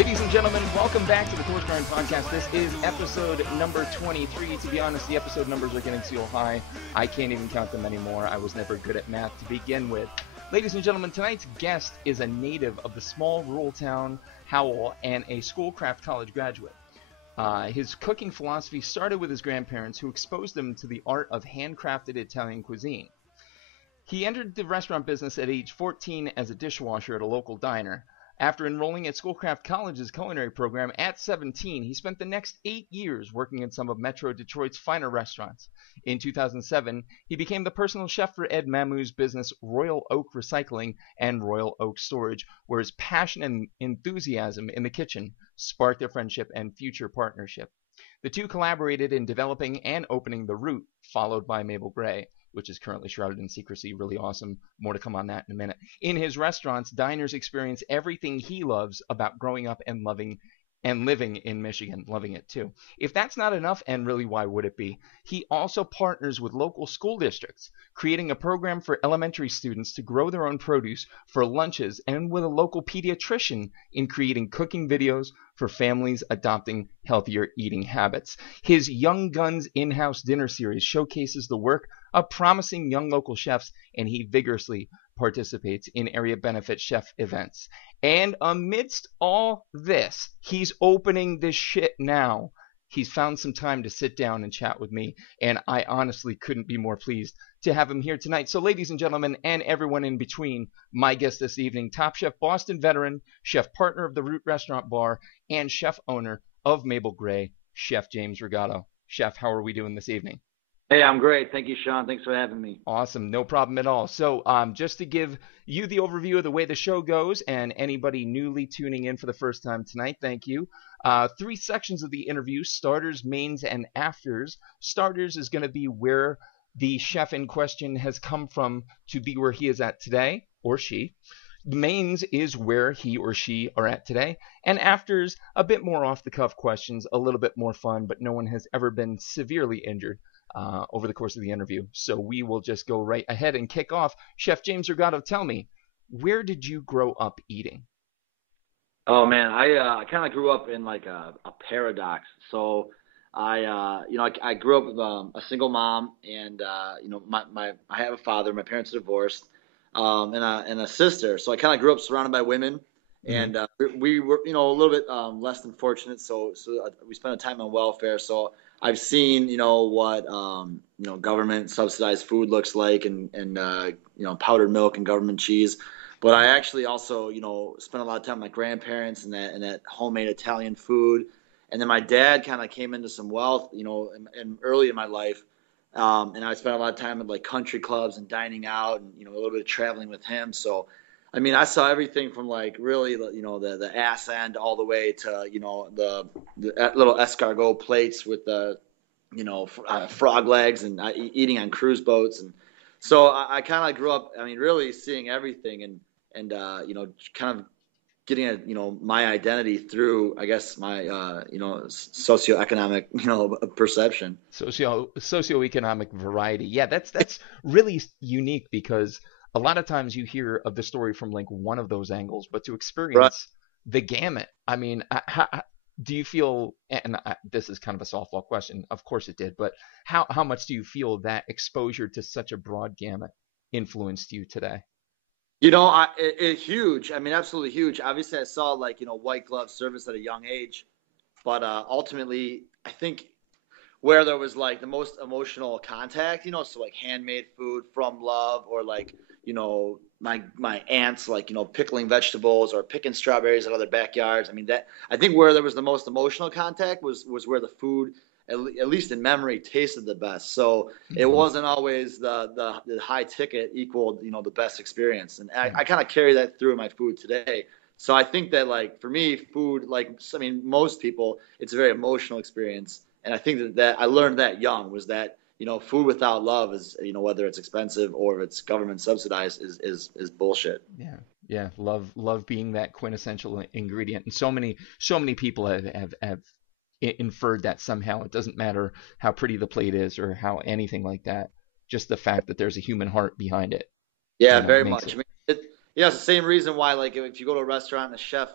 Ladies and gentlemen, welcome back to the Coarse Grind Podcast. This is episode number 23. To be honest, the episode numbers are getting so high, I can't even count them anymore. I was never good at math to begin with. Ladies and gentlemen, tonight's guest is a native of the small rural town Howell and a Schoolcraft college graduate. His cooking philosophy started with his grandparents, who exposed him to the art of handcrafted Italian cuisine. He entered the restaurant business at age 14 as a dishwasher at a local diner. After enrolling at Schoolcraft College's culinary program at 17, he spent the next 8 years working in some of Metro Detroit's finer restaurants. In 2007, he became the personal chef for Ed Mamu's business Royal Oak Recycling and Royal Oak Storage, where his passion and enthusiasm in the kitchen sparked their friendship and future partnership. The two collaborated in developing and opening The Root, followed by Mabel Gray, which is currently shrouded in secrecy. Really awesome. More to come on that in a minute. In his restaurants, diners experience everything he loves about growing up and living in Michigan, loving it too. If that's not enough, and really why would it be, he also partners with local school districts, creating a program for elementary students to grow their own produce for lunches, and with a local pediatrician in creating cooking videos for families adopting healthier eating habits. His Young Guns in-house dinner series showcases the work of promising young local chefs, and he vigorously participates in area benefit chef events. And amidst all this, he's opening this shit now. He's found some time to sit down and chat with me, and I honestly couldn't be more pleased to have him here tonight. So ladies and gentlemen, and everyone in between, my guest this evening, Top Chef Boston veteran, chef partner of the Root Restaurant Bar, and chef owner of Mabel Gray, Chef James Rigato. Chef, how are we doing this evening? Hey, I'm great. Thank you, Sean. Thanks for having me. Awesome. No problem at all. So just to give you the overview of the way the show goes, and anybody newly tuning in for the first time tonight, thank you. 3 sections of the interview: starters, mains, and afters. Starters is going to be where the chef in question has come from to be where he is at today, or she. Mains is where he or she are at today. And afters, a bit more off-the-cuff questions, a little bit more fun, but no one has ever been severely injured over the course of the interview. So we will just go right ahead and kick off. Chef James Rigato, tell me, where did you grow up eating? Oh man, I kind of grew up in like a paradox. So I grew up with a single mom, and I have a father. My parents are divorced, and a sister. So I kind of grew up surrounded by women, and we were a little bit less than fortunate. So we spent a time on welfare. So I've seen, what, government subsidized food looks like, and powdered milk and government cheese. But I actually also, spent a lot of time with my grandparents and that homemade Italian food. And then my dad kind of came into some wealth, and early in my life. And I spent a lot of time at like country clubs and dining out, and, a little bit of traveling with him. So, I mean, I saw everything from like really, the ass end all the way to, the little escargot plates with the, frog legs, and eating on cruise boats. And so I kind of grew up, really seeing everything, and kind of getting my identity through, I guess, my, socioeconomic, perception. Socioeconomic variety. Yeah, that's really unique, because a lot of times you hear of the story from like one of those angles, but to experience the gamut, I mean, how do you feel, and this is kind of a softball question, of course it did, but how much do you feel that exposure to such a broad gamut influenced you today? It's huge. I mean, absolutely huge. Obviously, I saw white glove service at a young age, but ultimately, I think where there was like the most emotional contact, so like handmade food from love, or like, my aunts, like, pickling vegetables or picking strawberries at other backyards. I mean, that, I think where there was the most emotional contact was where the food, at least in memory, tasted the best. So it wasn't always the high ticket equaled, the best experience. And I kind of carry that through my food today. So I think that, like, for me, food, most people, it's a very emotional experience. And I think that I learned that young, was that, food without love is, whether it's expensive or if it's government subsidized, is bullshit. Yeah. Love being that quintessential ingredient. And so many people have inferred that somehow. It doesn't matter how pretty the plate is or how anything like that. Just the fact that there's a human heart behind it. Yeah, very much. I mean, it's the same reason why, like, if you go to a restaurant and the chef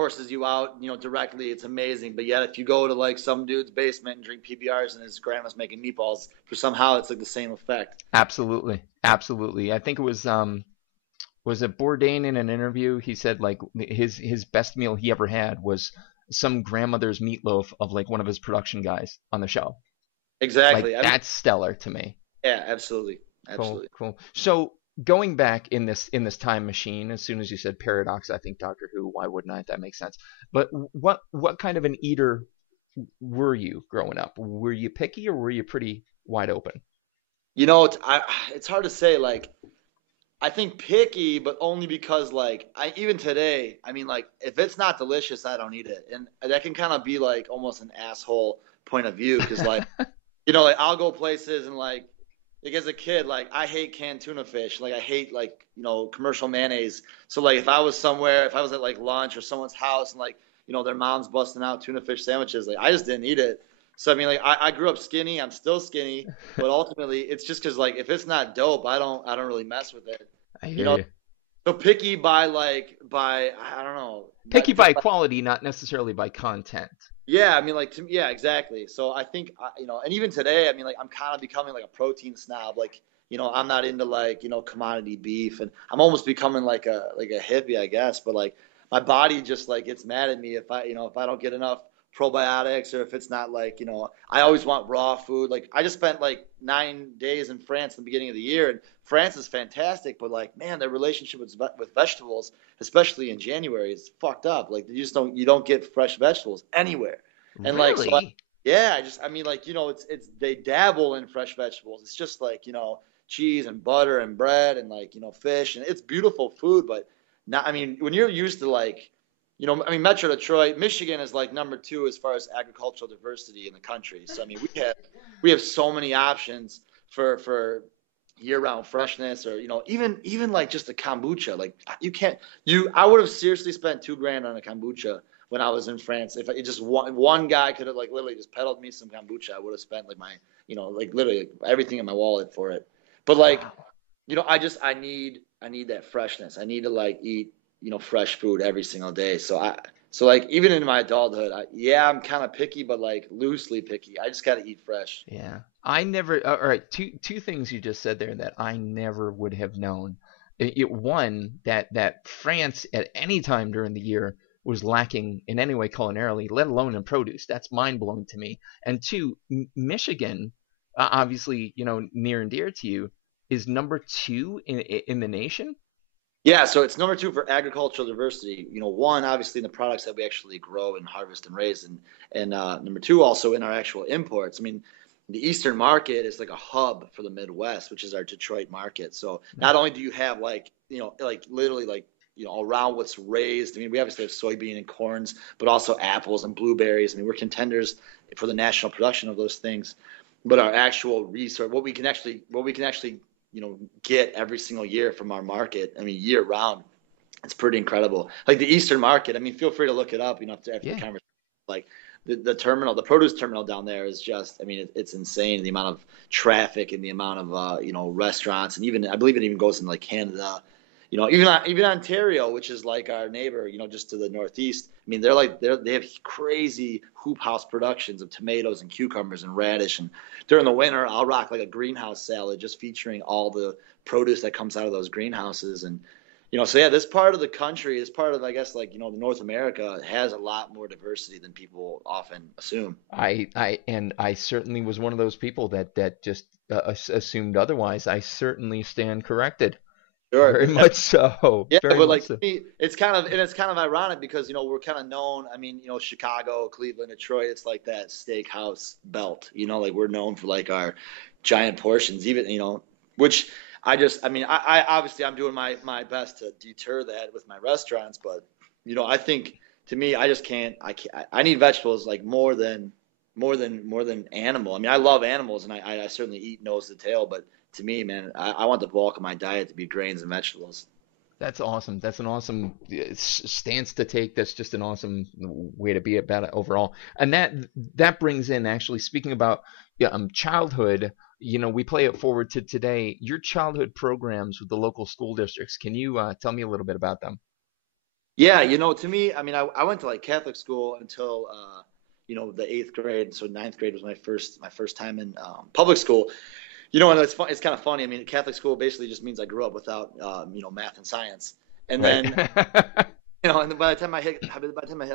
courses you out, directly, it's amazing. But yet, if you go to like some dude's basement and drink PBRs and his grandma's making meatballs, for somehow it's like the same effect. Absolutely. Absolutely. I think it was it Bourdain in an interview? He said like his best meal he ever had was some grandmother's meatloaf of like one of his production guys on the show. Exactly. Like that's stellar to me. Yeah, absolutely. Cool, Absolutely. cool. So going back in this time machine, as soon as you said paradox, I think Doctor Who. Why wouldn't I? That makes sense. But what kind of an eater were you growing up? Were you picky or were you pretty wide open? It's hard to say. Like, I think picky, but only because like even today, I mean, like if it's not delicious, I don't eat it, and that can kind of be like almost an asshole point of view because like like I'll go places and like as a kid, like I hate canned tuna fish. Like I hate like, commercial mayonnaise. So like if I was somewhere, if I was at like lunch or someone's house and like, their mom's busting out tuna fish sandwiches, like I just didn't eat it. So I mean like I grew up skinny, I'm still skinny, but ultimately it's just because like if it's not dope, I don't really mess with it. I You hear know, you. so picky by I don't know. Picky by quality, not necessarily by content. Yeah, I mean, like, yeah, exactly. So I think, and even today, I mean, like, I'm kind of becoming like a protein snob. Like, I'm not into like, commodity beef, and I'm almost becoming like a hippie, I guess. But like, my body just like gets mad at me if I don't get enough probiotics or if it's not like, I always want raw food. Like, I just spent like 9 days in France at the beginning of the year, and France is fantastic, but like, man, their relationship with vegetables, especially in January, is fucked up. Like you don't get fresh vegetables anywhere. And like so Really? yeah, I mean like, it's they dabble in fresh vegetables. It's just like, cheese and butter and bread and like, fish, and it's beautiful food, but not I mean, when you're used to like, I mean, Metro Detroit, Michigan is like number 2 as far as agricultural diversity in the country. So I mean, we have so many options for year-round freshness, or even like just a kombucha. Like I would have seriously spent 2 grand on a kombucha when I was in France. If it just one guy could have like literally just peddled me some kombucha, I would have spent like my like literally everything in my wallet for it. But like Wow. I need that freshness. I need to like eat fresh food every single day. So like even in my adulthood, I'm kind of picky, but like loosely picky. I just got to eat fresh. Yeah. I never, all right, two things you just said there that I never would have known. One, that France at any time during the year was lacking in any way culinarily, let alone in produce. That's mind blowing to me. And two, Michigan, obviously, near and dear to you, is number 2 in the nation. Yeah, so it's number 2 for agricultural diversity. One, obviously in the products that we actually grow and harvest and raise, and number 2 also in our actual imports. I mean, the Eastern market is like a hub for the Midwest, which is our Detroit market. So not only do you have like like literally like around what's raised. I mean, we obviously have soybean and corns, but also apples and blueberries. I mean, we're contenders for the national production of those things. But our actual research, what we can actually get every single year from our market. I mean, year round, it's pretty incredible. Like the Eastern market. I mean, feel free to look it up. After the Yeah. conversation, like the terminal, the produce terminal down there is just. I mean, it's insane, the amount of traffic and the amount of restaurants, and even I believe it even goes in like Canada. Even Ontario, which is like our neighbor, just to the northeast. I mean, they have crazy hoop house productions of tomatoes and cucumbers and radish. And during the winter, I'll rock like a greenhouse salad just featuring all the produce that comes out of those greenhouses. And so yeah, this part of the country is part of, I guess, like the North America has a lot more diversity than people often assume. I certainly was one of those people that just assumed otherwise. I certainly stand corrected. Sure. Very much so. Yeah, Very but much like so. it's kind of ironic because we're kind of known. I mean, Chicago, Cleveland, Detroit. It's like that steakhouse belt. Like we're known for like our giant portions, even which I mean, I obviously I'm doing my best to deter that with my restaurants, but I think to me I just can't. I need vegetables like more than animal. I mean, I love animals and I certainly eat nose to tail, but to me, man, I want the bulk of my diet to be grains and vegetables. That's awesome. That's an awesome stance to take. That's just an awesome way to be about it overall. And that brings in, actually, speaking about, yeah, childhood. We play it forward to today. Your childhood programs with the local school districts. Can you tell me a little bit about them? Yeah, to me, I mean, I went to like Catholic school until the 8th grade. So ninth grade was my first time in public school. And it's fun, it's kind of funny. I mean, Catholic school basically just means I grew up without math and science. And Right. then and by the time I hit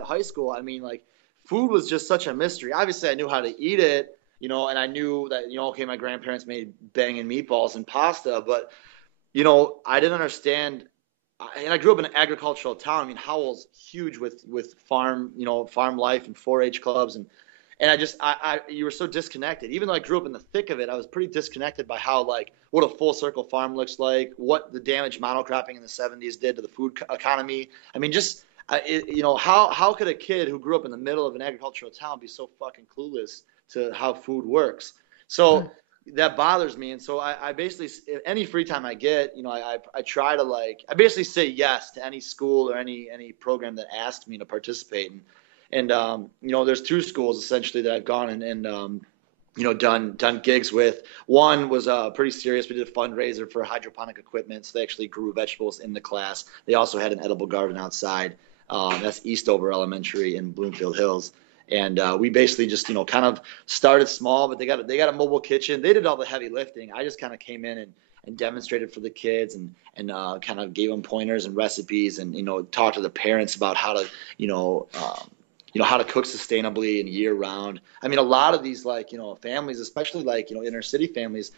high school, I mean, like, food was just such a mystery. Obviously, I knew how to eat it, and I knew that okay, my grandparents made banging meatballs and pasta, but I didn't understand. And I grew up in an agricultural town. I mean, Howell's huge with farm, farm life and 4-H clubs, and you were so disconnected. Even though I grew up in the thick of it, I was pretty disconnected by how, like, what a full circle farm looks like, what the damage monocropping in the 70s did to the food economy. I mean, just how could a kid who grew up in the middle of an agricultural town be so fucking clueless to how food works? So that bothers me. And so I basically, any free time I get, I try to, like, I basically say yes to any school or any program that asked me to participate. And there's 2 schools essentially that I've gone and done gigs with. One was pretty serious. We did a fundraiser for hydroponic equipment. So they actually grew vegetables in the class. They also had an edible garden outside. That's Eastover Elementary in Bloomfield Hills. And we basically just, kind of started small, but they got a mobile kitchen. They did all the heavy lifting. I just kind of came in and demonstrated for the kids and kind of gave them pointers and recipes and, talked to the parents about how to, how to cook sustainably and year round. I mean, a lot of these, like, families, especially like, inner city families,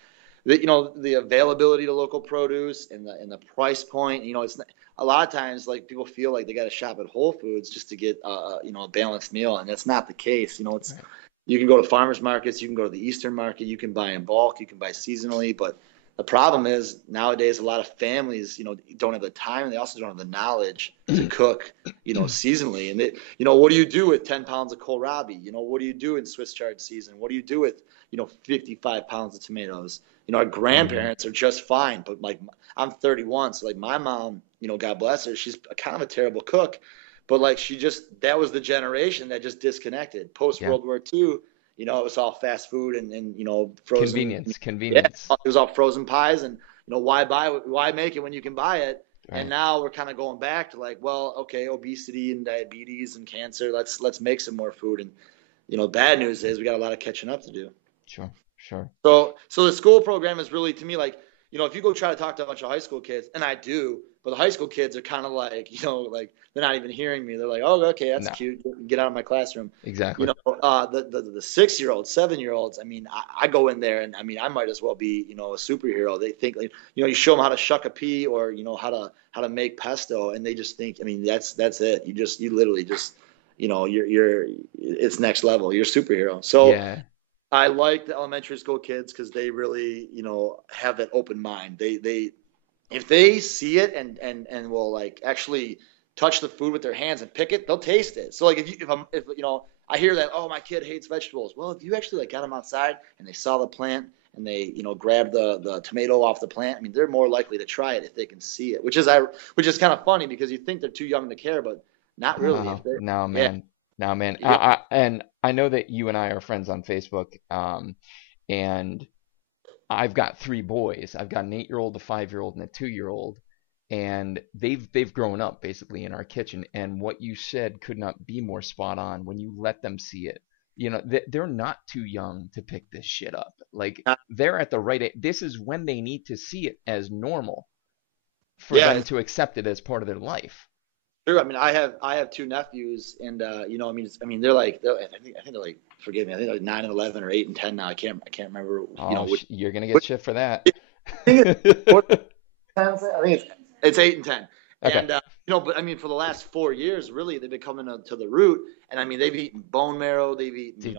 the availability to local produce and the price point, it's not, a lot of times, like, people feel like they got to shop at Whole Foods just to get a balanced meal, and that's not the case. It's Right. You can go to farmers markets, you can go to the Eastern market, you can buy in bulk, you can buy seasonally, but the problem is nowadays a lot of families, don't have the time, and they also don't have the knowledge to cook, seasonally. And what do you do with 10 pounds of kohlrabi? What do you do in Swiss chard season? What do you do with 55 pounds of tomatoes? Our grandparents are just fine, but, like, I'm 31, so, like, my mom, God bless her, she's kind of a terrible cook, but, like, that was the generation that just disconnected. Post Yeah. World War II, it was all fast food and frozen. Convenience. Yeah, it was all frozen pies, and why make it when you can buy it? Right. And now we're kind of going back to, like, well, okay, obesity and diabetes and cancer. Let's make some more food. And bad news is we got a lot of catching up to do. Sure. So the school program is really, to me, like, if you go try to talk to a bunch of high school kids, and I do, but the high school kids are kind of like, like, they're not even hearing me. They're like, oh, okay, that's cute. Get out of my classroom. Exactly. The 6-year-olds, 7-year-olds, I mean, I go in there and, I mean, I might as well be, a superhero. They think, like, you show them how to shuck a pea or, how to make pesto, and they just think, I mean, that's it. You literally just, it's next level. You're a superhero. So yeah. I like the elementary school kids because they really, have that open mind. They if they see it and will, like, actually touch the food with their hands and pick it, they'll taste it. So, like, if I hear that, oh, my kid hates vegetables. Well, if you actually, like, got them outside and they saw the plant and they grabbed the tomato off the plant, I mean, they're more likely to try it if they can see it, which is kind of funny because you think they're too young to care, but not really. No, man. Yeah. No, man. Yeah. And I know that you and I are friends on Facebook, and I've got 3 boys. I've got an 8-year-old, a 5-year-old, and a 2-year-old, and they've grown up basically in our kitchen. And what you said could not be more spot on. When you let them see it, they're not too young to pick this shit up. Like, they're at the right age. This is when they need to see it as normal for them to accept it as part of their life. Sure. I mean, I have 2 nephews, and I mean, they're like, I think they're like, forgive me, I think they're like 9 and 11 or 8 and 10 now. I can't remember. You're gonna get shit for that. I think it's 8 and 10. Okay. And but I mean, for the last 4 years, really, they've been coming to the root, and I mean, they've eaten bone marrow, they've eaten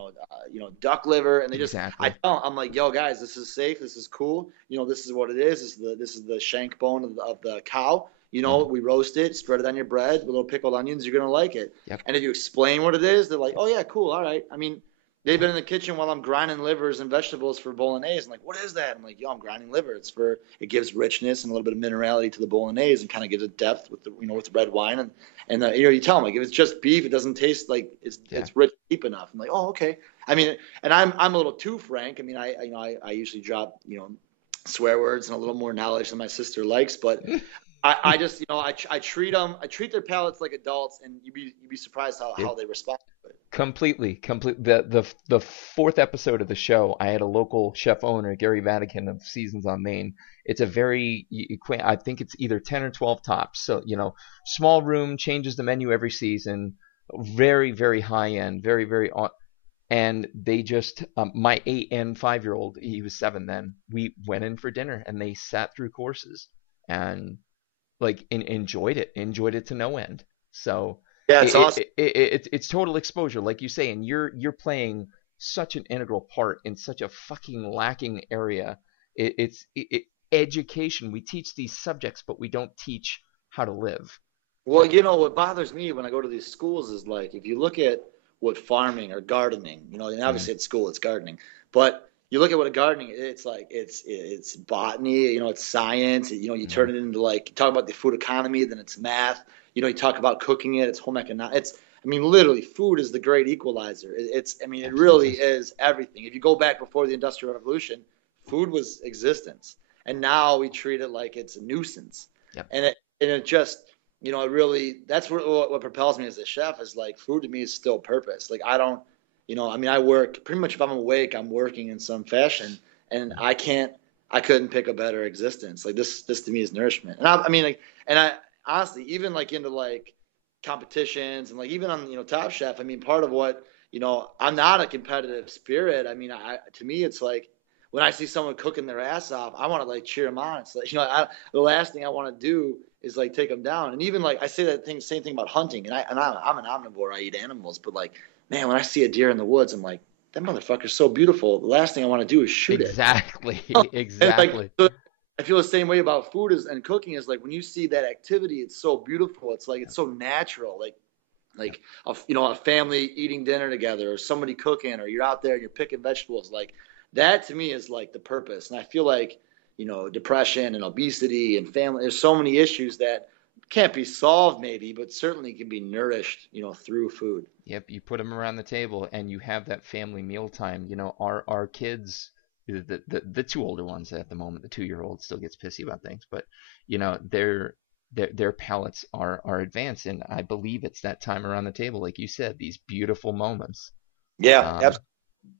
duck liver, and they just Exactly. I'm like, yo, guys, this is safe, this is cool, this is what it is. This is the shank bone of the cow. We roast it, spread it on your bread with little pickled onions. You're gonna like it. Yep. And if you explain what it is, they're like, oh yeah, cool, all right. I mean, they've been in the kitchen while I'm grinding livers and vegetables for bolognese. I'm like, what is that? I'm like, yo, I'm grinding liver. It gives richness and a little bit of minerality to the bolognese and kind of gives it depth with the with the red wine and you tell them, like, if it's just beef, it doesn't taste like it's rich deep enough. I'm like, oh, okay. I mean, and I'm a little too frank. I mean, I usually drop swear words and a little more knowledge than my sister likes, but I just, I treat them, I treat their palates like adults, and you'd be surprised how they respond to it. Completely. The fourth episode of the show, I had a local chef owner, Gary Vatican of Seasons on Main. It's a very, I think it's either 10 or 12 tops. So, small room, changes the menu every season, very, very high end, very, very on. And they just, my 8 and 5-year-old, he was 7 then, we went in for dinner and they sat through courses and like enjoyed it to no end. So Yeah, it's awesome. it's total exposure, like you say, and you're playing such an integral part in such a fucking lacking area. Education. We teach these subjects, but we don't teach how to live. Well, what bothers me when I go to these schools is like if you look at what farming or gardening, and Mm, obviously at school it's gardening, but you look at what a gardening, it's like it's botany, it's science. You mm, turn it into like you talk about the food economy, then it's math. You talk about cooking it, it's home economics. I mean, literally, food is the great equalizer. I mean, it really absolutely. is everything. If you go back before the Industrial Revolution, food was existence, and now we treat it like it's a nuisance, Yep. and it just it really that's what propels me as a chef is like food to me is still purpose. Like I don't, I mean I work pretty much if I'm awake I'm working in some fashion, and I couldn't pick a better existence. Like this to me is nourishment. And I mean like and I honestly even like into like competitions and like even on Top Chef. I mean part of what I'm not a competitive spirit. I mean I to me it's like when I see someone cooking their ass off, I want to like cheer them on. It's like the last thing I want to do is like take them down. And even like I say same thing about hunting. I'm an omnivore. I eat animals, but like man, when I see a deer in the woods, I'm like that motherfucker's so beautiful. The last thing I want to do is shoot it. Exactly. And like Exactly. I feel the same way about food and cooking is like when you see that activity, it's so beautiful. It's like it's so natural. Like a family eating dinner together or somebody cooking or you're out there and you're picking vegetables like that to me is like the purpose. And I feel like depression and obesity and family, there's so many issues that can't be solved maybe but certainly can be nourished through food. Yep, you put them around the table and you have that family meal time. Our kids, the two older ones at the moment, the 2-year-old still gets pissy about things, but their palates are advanced, and I believe it's that time around the table, like you said, these beautiful moments. Yeah, Um, absolutely.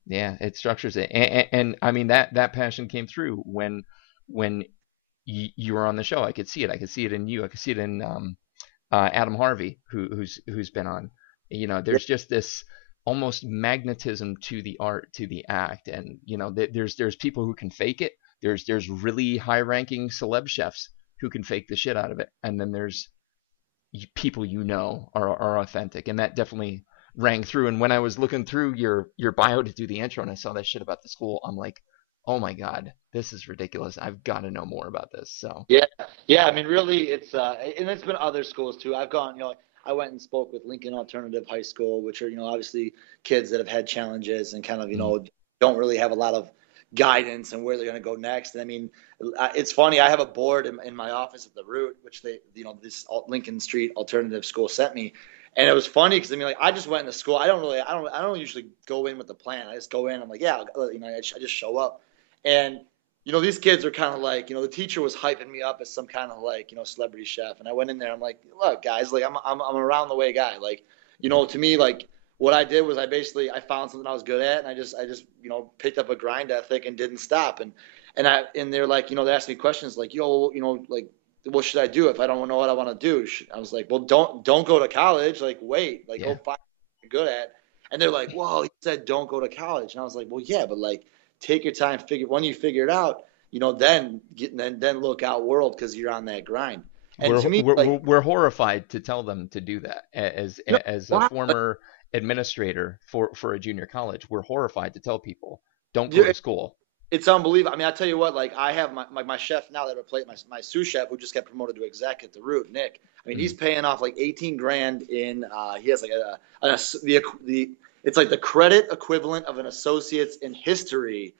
yeah, it structures it, and I mean that passion came through when you were on the show. I could see it. I could see it in you. I could see it in Adam Harvey, who's been on. Yeah. There's just this almost magnetism to the art, to the act, and there's people who can fake it. There's really high-ranking celeb chefs who can fake the shit out of it, and then there's people are authentic, and that definitely rang through. And when I was looking through your bio to do the intro, and I saw that shit about the school, I'm like, oh my god, this is ridiculous. I've got to know more about this. So Yeah, yeah. I mean, really, it's and it's been other schools too. I've gone, I went and spoke with Lincoln Alternative High School, which are, obviously kids that have had challenges and kind of, mm, don't really have a lot of guidance and where they're going to go next. And I mean, it's funny. I have a board in my office at the Root, which this Lincoln Street Alternative School sent me, and it was funny because I mean, like, I just went into school. I don't usually go in with a plan. I just go in. I'm like, yeah, I just show up, and these kids are kind of like, the teacher was hyping me up as some kind of like, celebrity chef. And I went in there, I'm like, look, guys, like I'm an around the way guy. Like, mm, to me, like what I did was I found something I was good at and I just, picked up a grind ethic and didn't stop. And they're like, they asked me questions like, like, what should I do if I don't know what I want to do? I was like, well, don't go to college. Like, wait, like go yeah. find what you're good at. And they're like, well, he said, don't go to college. And I was like, well, yeah, but like, take your time, when you figure it out, then look out world because you're on that grind. And We're to me, like, we're horrified to tell them to do that. no, As a why? former administrator for a junior college, we're horrified to tell people don't go to Like, school. it's unbelievable. I mean, I tell you what, like I have my chef now that replaced my sous chef who just got promoted to exec at the Root, Nick. I mean, Mm, he's paying off like 18 grand in. He has like the it's like the credit equivalent of an associate's in history,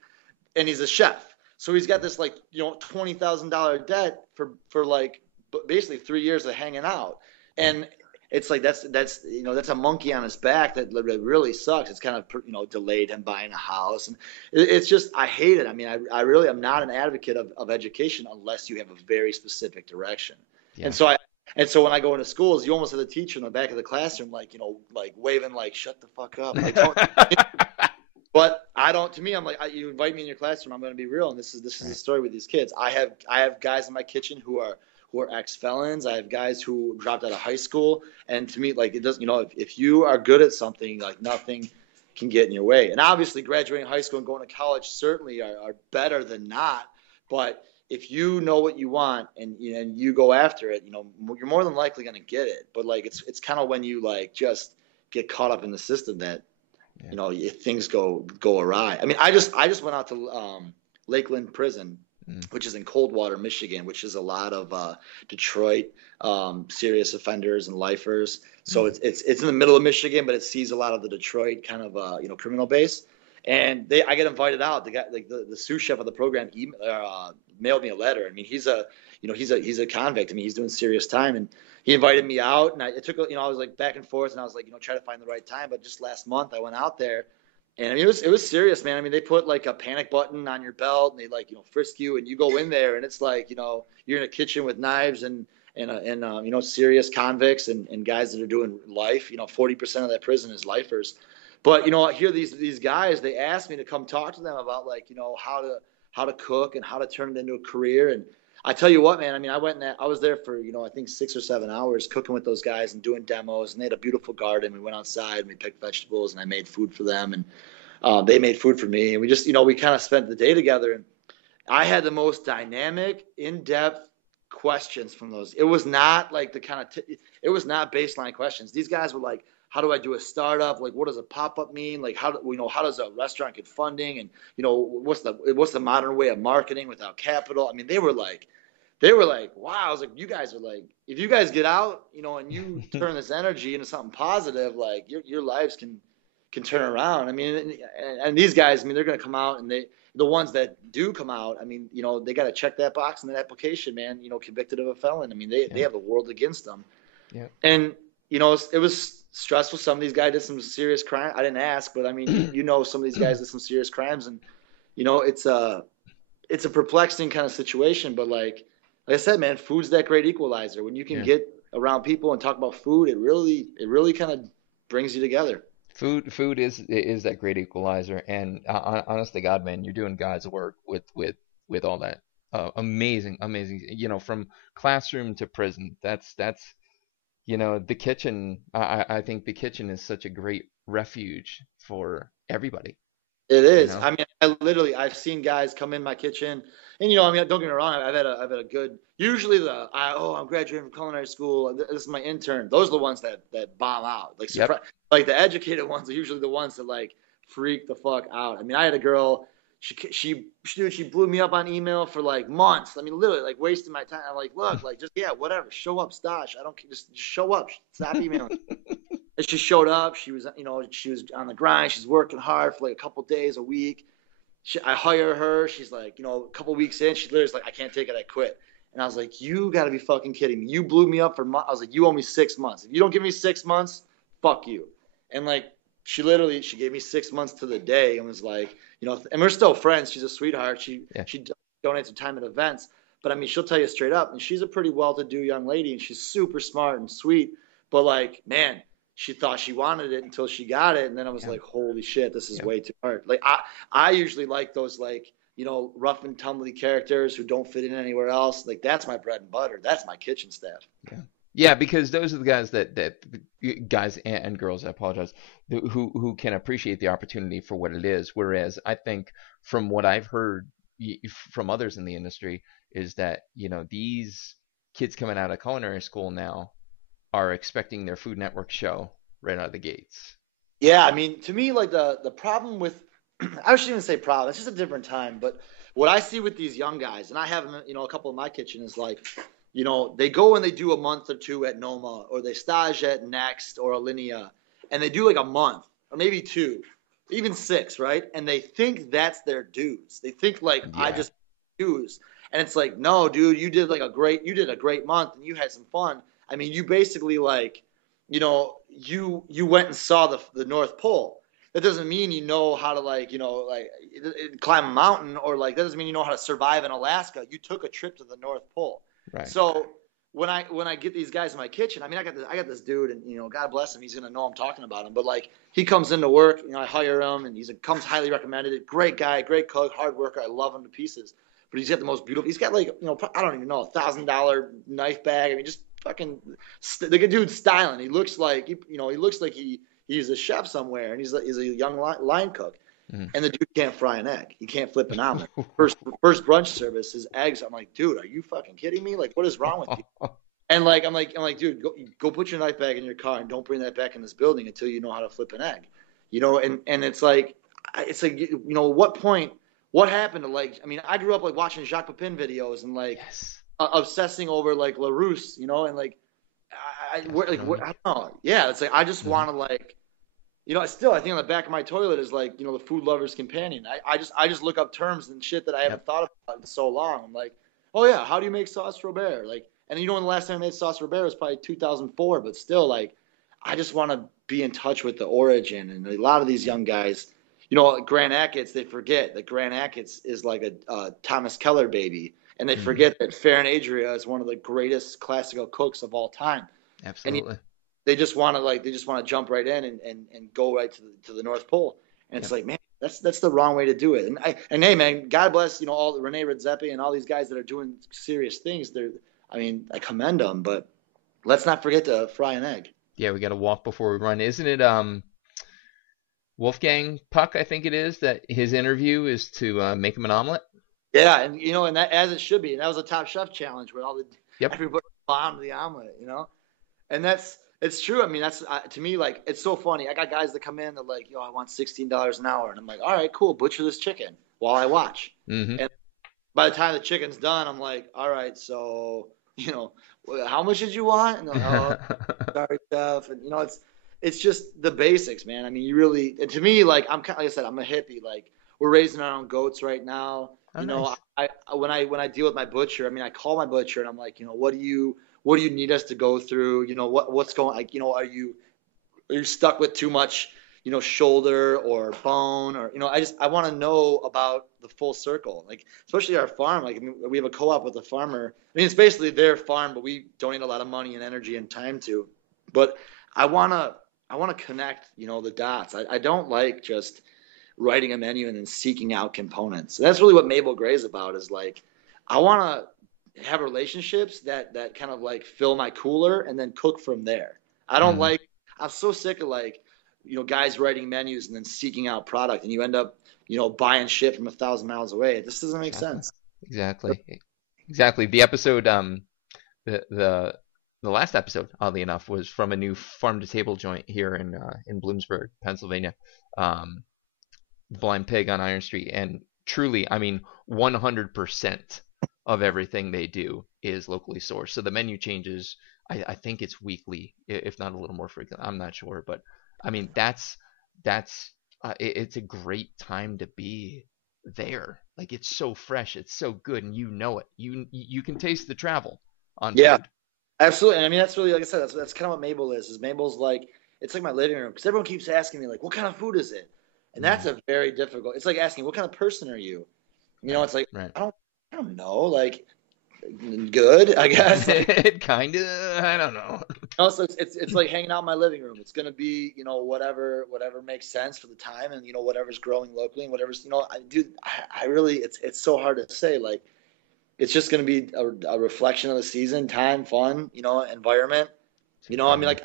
and he's a chef. So he's got this like $20,000 debt for like basically 3 years of hanging out, yeah. and it's like that's a monkey on his back that really sucks. It's kind of delayed him buying a house, and it's just I hate it. I mean, I really am not an advocate of education unless you have a very specific direction. Yeah. And so when I go into schools, you almost have the teacher in the back of the classroom, like, like waving, like, shut the fuck up. Like, don't. But I don't. To me, I'm like, you invite me in your classroom, I'm going to be real, and this is Right. the story with these kids. I have guys in my kitchen who are ex-felons. I have guys who dropped out of high school, and to me, like, it doesn't. If you are good at something, like, nothing can get in your way. And obviously, graduating high school and going to college certainly are better than not. But if you know what you want and you go after it, you're more than likely going to get it. But like, it's kind of when you like just get caught up in the system that if things go awry. I mean, I just went out to Lakeland Prison, which is in Coldwater, Michigan, which is a lot of Detroit serious offenders and lifers. So it's in the middle of Michigan, but it sees a lot of the Detroit kind of criminal base. And I get invited out. The guy, like the sous chef of the program, mailed me a letter. I mean, he's a convict. I mean, he's doing serious time, and he invited me out. And it took I was like back and forth, and I was like try to find the right time. But just last month, I went out there, and I mean, it was serious, man. I mean, they put like a panic button on your belt, and they like frisk you, and you go in there, and it's like you're in a kitchen with knives and serious convicts and guys that are doing life. 40% of that prison is lifers. But I hear these guys. They asked me to come talk to them about like how to cook and how to turn it into a career. And I tell you what, man. I mean, I was there for I think 6 or 7 hours cooking with those guys and doing demos. And they had a beautiful garden. We went outside and we picked vegetables and I made food for them and they made food for me. And we just we kind of spent the day together. And I had the most dynamic, in-depth questions from those. It was not like it was not baseline questions. These guys were like, how do I do a startup? Like, what does a pop-up mean? Like, how does a restaurant get funding? And what's the modern way of marketing without capital? I mean, they were like, wow. I was like, you guys are like, if you guys get out, and you turn this energy into something positive, like your lives can turn around. I mean, and these guys, I mean, they're going to come out, and the ones that do come out, I mean, they got to check that box in that application, man. Convicted of a felon. I mean, they have the world against them. Yeah. And it was stressful. Some of these guys did some serious crime. I didn't ask, but I mean, some of these guys did some serious crimes, and it's a perplexing kind of situation. But like I said, man, food's that great equalizer. When you can get around people and talk about food, it really kind of brings you together. Food is that great equalizer, and honest to God, man, you're doing God's work with all that. Amazing. From classroom to prison. That's the kitchen. I think the kitchen is such a great refuge for everybody. It is. I mean, I've seen guys come in my kitchen, and I mean, don't get me wrong. I've had a good. Usually I'm graduating from culinary school. This is my intern. Those are the ones that bomb out. Like, like the educated ones are usually the ones that like freak the fuck out. I mean, I had a girl. She blew me up on email for like months. I mean, literally like wasting my time. I'm like, look, like just whatever. Show up, Stash. I don't just show up. Stop emailing. And she showed up. She was on the grind. She's working hard for like a couple days a week. I hire her. She's like, a couple weeks in, she literally's like, I can't take it. I quit. And I was like, you got to be fucking kidding me. You blew me up for months. I was like, you owe me 6 months. If you don't give me 6 months, fuck you. And like, she gave me 6 months to the day and was like, and we're still friends. She's a sweetheart. She donates her time at events. But I mean, she'll tell you straight up. And she's a pretty well-to-do young lady, and she's super smart and sweet. But like, man, she thought she wanted it until she got it. And then I was like, holy shit, this is way too hard. Like I usually like those like, rough and tumbly characters who don't fit in anywhere else. Like that's my bread and butter. That's my kitchen staff. Yeah. Yeah, because those are the guys that guys and girls, I apologize, who can appreciate the opportunity for what it is. Whereas I think from what I've heard from others in the industry is that, these kids coming out of culinary school now are expecting their Food Network show right out of the gates. Yeah, I mean, to me, like the problem with, I shouldn't even say problem, it's just a different time. But what I see with these young guys, and I have, a couple in my kitchen, is like, they go and they do a month or two at Noma, or they stage at Next or Alinea, and they do like a month or maybe 2, even 6, right? And they think that's their dues. They think like, I just dues. And it's like, no, dude, you did a great month and you had some fun. I mean, you basically like, you went and saw the North Pole. That doesn't mean you know how to climb a mountain, or like that doesn't mean you know how to survive in Alaska. You took a trip to the North Pole. Right. So when I get these guys in my kitchen, I mean, I got this dude, and God bless him, he's gonna know I'm talking about him. But like, he comes into work, I hire him, and comes highly recommended. Great guy, great cook, hard worker. I love him to pieces. But he's got the most beautiful. He's got like I don't even know, $1,000 knife bag. I mean, just fucking the good dude's styling. He looks like he's a chef somewhere, and he's a young line cook. Mm. And the dude can't fry an egg. He can't flip an omelet. First brunch service, his eggs. I'm like, dude, are you fucking kidding me? Like, what is wrong with you? And like, I'm like, dude, go put your knife bag in your car and don't bring that back in this building until you know how to flip an egg. And it's like, what point, what happened to like, I mean, I grew up like watching Jacques Pepin videos and like obsessing over like LaRousse, and like, I don't know. Yeah, it's like I just want to like. I think on the back of my toilet is like, the food lover's companion. I just look up terms and shit that I haven't thought about in so long. I'm like, oh yeah, how do you make sauce Robert? Like, and when the last time I made sauce Robert was probably 2004, but still, like, I just want to be in touch with the origin. And a lot of these young guys, Grant Achatz, they forget that Grant Achatz is like a Thomas Keller baby, and they forget that Farron Adria is one of the greatest classical cooks of all time. Absolutely. And they just want to jump right in and go right to the North Pole. And it's like, man, that's the wrong way to do it. And hey, man, God bless, all the Rene Redzepi and all these guys that are doing serious things. I commend them, but let's not forget to fry an egg. Yeah, we got to walk before we run. Isn't it Wolfgang Puck, I think it is, that his interview is to make him an omelet? Yeah, and that, as it should be. And that was a Top Chef challenge where everybody bombed the omelet, And it's true. I mean, that's to me, like, it's so funny. I got guys that come in, they're like, I want $16 an hour. And I'm like, all right, cool. Butcher this chicken while I watch. Mm-hmm. And by the time the chicken's done, I'm like, all right, so, how much did you want? And like, sorry, chef. And, it's just the basics, man. I mean, you really, and to me, like, like I said, I'm a hippie. Like, we're raising our own goats right now. Nice. When I deal with my butcher, I mean, I call my butcher and I'm like, what do you need us to go through? What's going, like, are you stuck with too much, shoulder or bone, or, I want to know about the full circle, like, especially our farm. Like, I mean, we have a co-op with a farmer. I mean, it's basically their farm, but we donate a lot of money and energy and time to, but I want to connect, the dots. I don't like just writing a menu and then seeking out components. And that's really what Mabel Gray is about, is like, I want to have relationships that kind of like fill my cooler and then cook from there. I don't I'm so sick of like, guys writing menus and then seeking out product, and you end up, buying shit from 1,000 miles away. This doesn't make sense. Exactly. The episode, the last episode, oddly enough, was from a new farm to table joint here in Bloomsburg, Pennsylvania. Blind Pig on Iron Street, and truly, I mean, 100% of everything they do is locally sourced. So the menu changes. I think it's weekly, if not a little more frequent. I'm not sure, but I mean, it's a great time to be there. Like, it's so fresh, it's so good, and it. You can taste the travel on food. Yeah, absolutely. And I mean, that's really, like I said, that's kind of what Mabel is. Mabel's like, it's like my living room, because everyone keeps asking me like, what kind of food is it? And that's a very difficult. It's like asking, what kind of person are you? It's like, right. I don't know, like, good, I guess. Like, kind of, I don't know. So it's like hanging out in my living room. It's gonna be, whatever makes sense for the time, and whatever's growing locally, and whatever's, I really, it's so hard to say. Like, it's just gonna be a reflection of the season, time, fun, environment. I mean,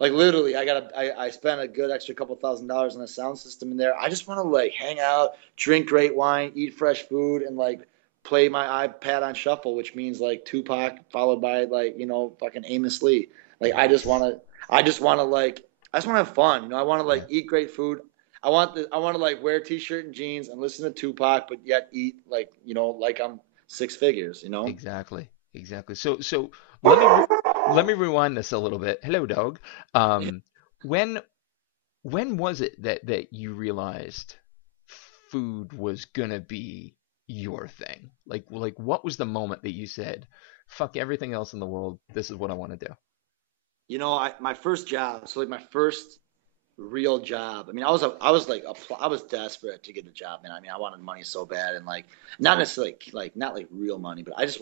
like literally, I spent a good extra couple $1,000s on a sound system in there. I just want to like hang out, drink great wine, eat fresh food, and like play my iPad on shuffle, which means like Tupac followed by like, fucking Amos Lee. Like, I just want to have fun. I want to like eat great food. I want to like wear a t-shirt and jeans and listen to Tupac, but yet eat like, like I'm six figures, Exactly. So let me rewind this a little bit. Hello, dog. When was it that you realized food was gonna be your thing? Like what was the moment that you said, fuck everything else in the world, this is what I want to do? My first job, so like my first real job. I mean, I was desperate to get a job, man. I mean, I wanted money so bad, and like not necessarily like not like real money, but I just,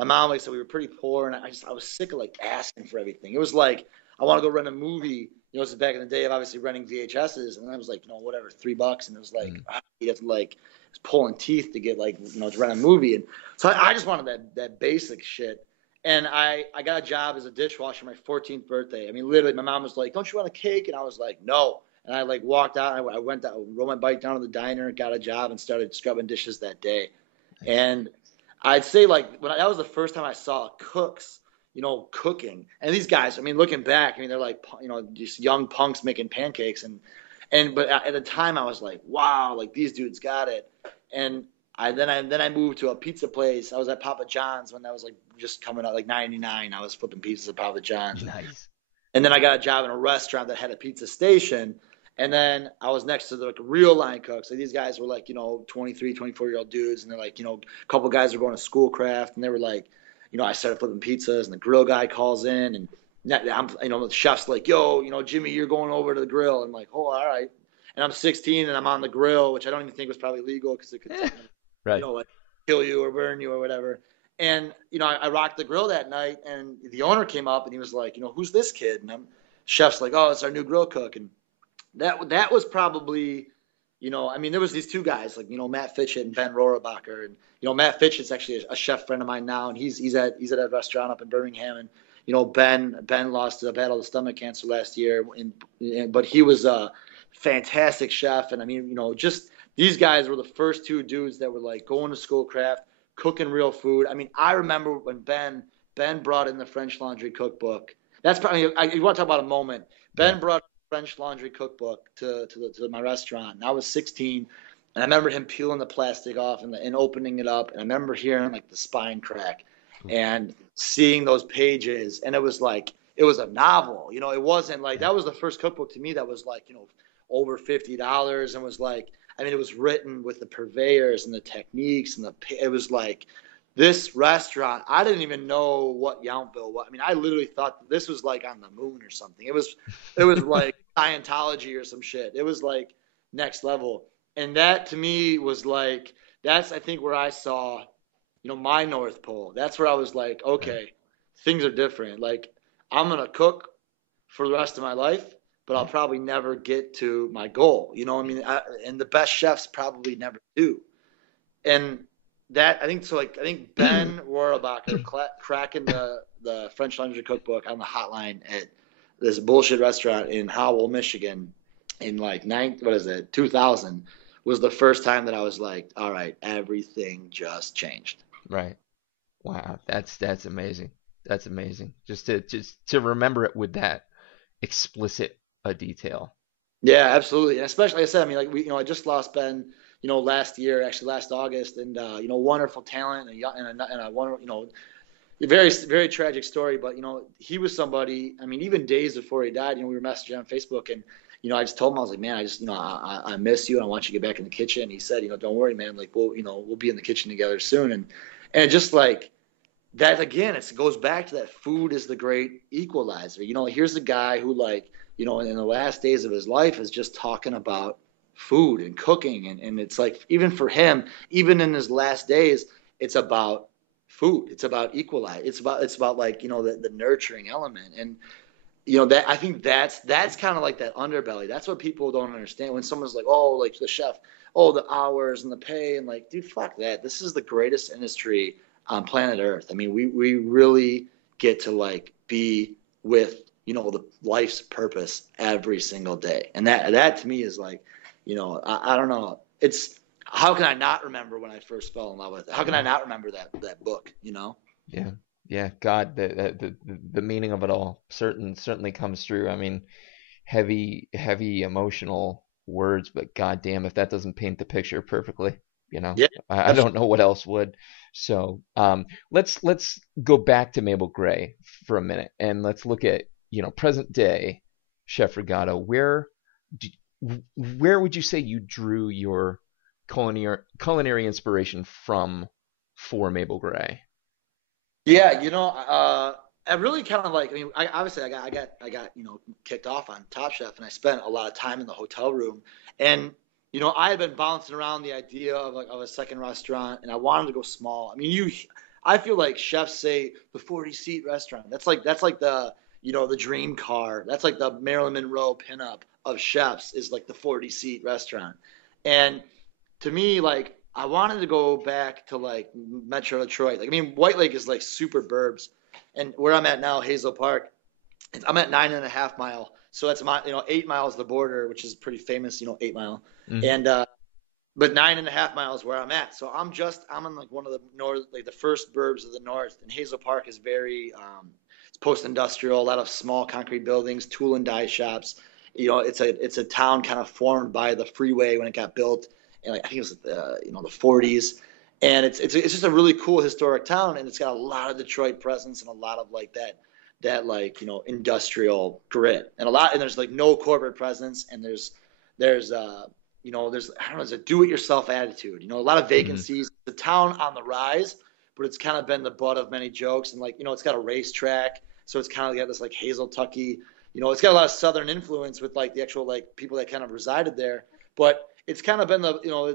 my mom, like I said, we were pretty poor, and I was sick of like asking for everything. It was like, I want to go rent a movie. This is back in the day of obviously renting VHSs, and I was like, whatever, $3, and it was like, you have to like, it's pulling teeth to get like, to rent a movie, and so I just wanted that basic shit. And I got a job as a dishwasher my 14th birthday. I mean, literally, my mom was like, "Don't you want a cake?" And I was like, "No." And I like walked out. And I went down, rode my bike down to the diner, and got a job, and started scrubbing dishes that day. And I'd say like that was the first time I saw cooks, cooking. And these guys, I mean, looking back, I mean, they're like, just young punks making pancakes, but at the time I was like, wow, like these dudes got it. And then I moved to a pizza place. I was at Papa John's when that was like just coming out, like 99. I was flipping pizzas at Papa John's. Nice. And then I got a job in a restaurant that had a pizza station. And then I was next to the like real line cooks. Like these guys were like, 23, 24-year-old dudes. And they're like, a couple guys were going to Schoolcraft. And they were like, I started flipping pizzas, and the grill guy calls in, and the chef's like, yo, Jimmy, you're going over to the grill. I'm like, oh, all right. And I'm 16 and I'm on the grill, which I don't even think was probably legal because it could, right. like kill you or burn you or whatever. And, I rocked the grill that night, and the owner came up and he was like, who's this kid? And chef's like, oh, it's our new grill cook. And that was probably, I mean, there was these two guys like, Matt Fitchett and Ben Rohrabacher. And, Matt Fitchett's actually a chef friend of mine now. And he's at a restaurant up in Birmingham. And, Ben lost a battle of stomach cancer last year. But he was a fantastic chef. And I mean, just these guys were the first two dudes that were like going to Schoolcraft, cooking real food. I mean, I remember when Ben brought in the French Laundry cookbook. That's probably, you want to talk about a moment. Ben brought the French Laundry cookbook to my restaurant, and I was 16, and I remember him peeling the plastic off and opening it up, and I remember hearing like the spine crack and seeing those pages, and it was like, it was a novel. It wasn't like, that was the first cookbook to me that was like, over $50, and was like, I mean, it was written with the purveyors and the techniques, and it was like this restaurant. I didn't even know what Yountville was. I mean, I literally thought this was like on the moon or something. It was like Scientology or some shit. It was like next level. And that to me was like, that's, I think, where I saw, my North Pole. That's where I was like, okay, things are different. Like, I'm going to cook for the rest of my life, but I'll probably never get to my goal. I mean? And the best chefs probably never do. And that, I think Ben Rohrabacher cracking the French Laundry cookbook on the hotline at this bullshit restaurant in Howell, Michigan in like 2000 was the first time that I was like, all right, everything just changed. Right. Wow. That's amazing. That's amazing. Just to remember it with that explicit a detail. Yeah, absolutely. And especially, like I said, I mean, like I just lost Ben, last year, actually last August, and wonderful talent and a wonderful, very, very tragic story. But he was somebody. I mean, even days before he died, we were messaging on Facebook, and I just told him, I was like, man, I just, I miss you, and I want you to get back in the kitchen. And he said, don't worry, man, like we'll be in the kitchen together soon, and just like that again, it goes back to that food is the great equalizer. Here's a guy who in the last days of his life is just talking about food and cooking. And it's like, even for him, even in his last days, it's about food. It's about equalize. It's about like, the nurturing element. And, that I think that's kind of like that underbelly. That's what people don't understand when someone's like, oh, like the chef, oh, the hours and the pay. And like, dude, fuck that. This is the greatest industry on planet Earth. I mean, we really get to like be with, the life's purpose every single day. And that to me is like, I don't know. It's, how can I not remember when I first fell in love with it? How can I not remember that book, Yeah. Yeah. God, the meaning of it all certainly comes through. I mean, heavy emotional words, but goddamn, if that doesn't paint the picture perfectly, Yeah. I don't know what else would. So, let's go back to Mabel Gray for a minute, and let's look at, present day Chef Rigato. Where would you say you drew your culinary inspiration from for Mabel Gray? Yeah, I really kind of like, I mean, obviously I got kicked off on Top Chef, and I spent a lot of time in the hotel room, and I had been bouncing around the idea of a second restaurant, and I wanted to go small. I mean, I feel like chefs say the 40-seat restaurant. That's like the, the dream car. That's like the Marilyn Monroe pinup of chefs is like the 40-seat restaurant. And to me, like, I wanted to go back to like Metro Detroit. Like, I mean, White Lake is like super burbs, and where I'm at now, Hazel Park, I'm at 9.5 mile. So that's 8 miles the border, which is pretty famous, 8 mile. Mm-hmm. And but 9.5 miles where I'm at. So I'm in like one of the north, like the first burbs of the north. And Hazel Park is very it's post-industrial, a lot of small concrete buildings, tool and die shops. It's a town kind of formed by the freeway when it got built, and like I think it was the 40s. And it's just a really cool historic town, and it's got a lot of Detroit presence and a lot of like that like industrial grit, and there's like no corporate presence, and there's I don't know, there's a do-it-yourself attitude. A lot of vacancies. Mm-hmm. The town on the rise, but it's kind of been the butt of many jokes. And like, it's got a racetrack, so it's kind of got this like Hazel-Tucky. It's got a lot of Southern influence with like the actual like people that kind of resided there. But it's kind of been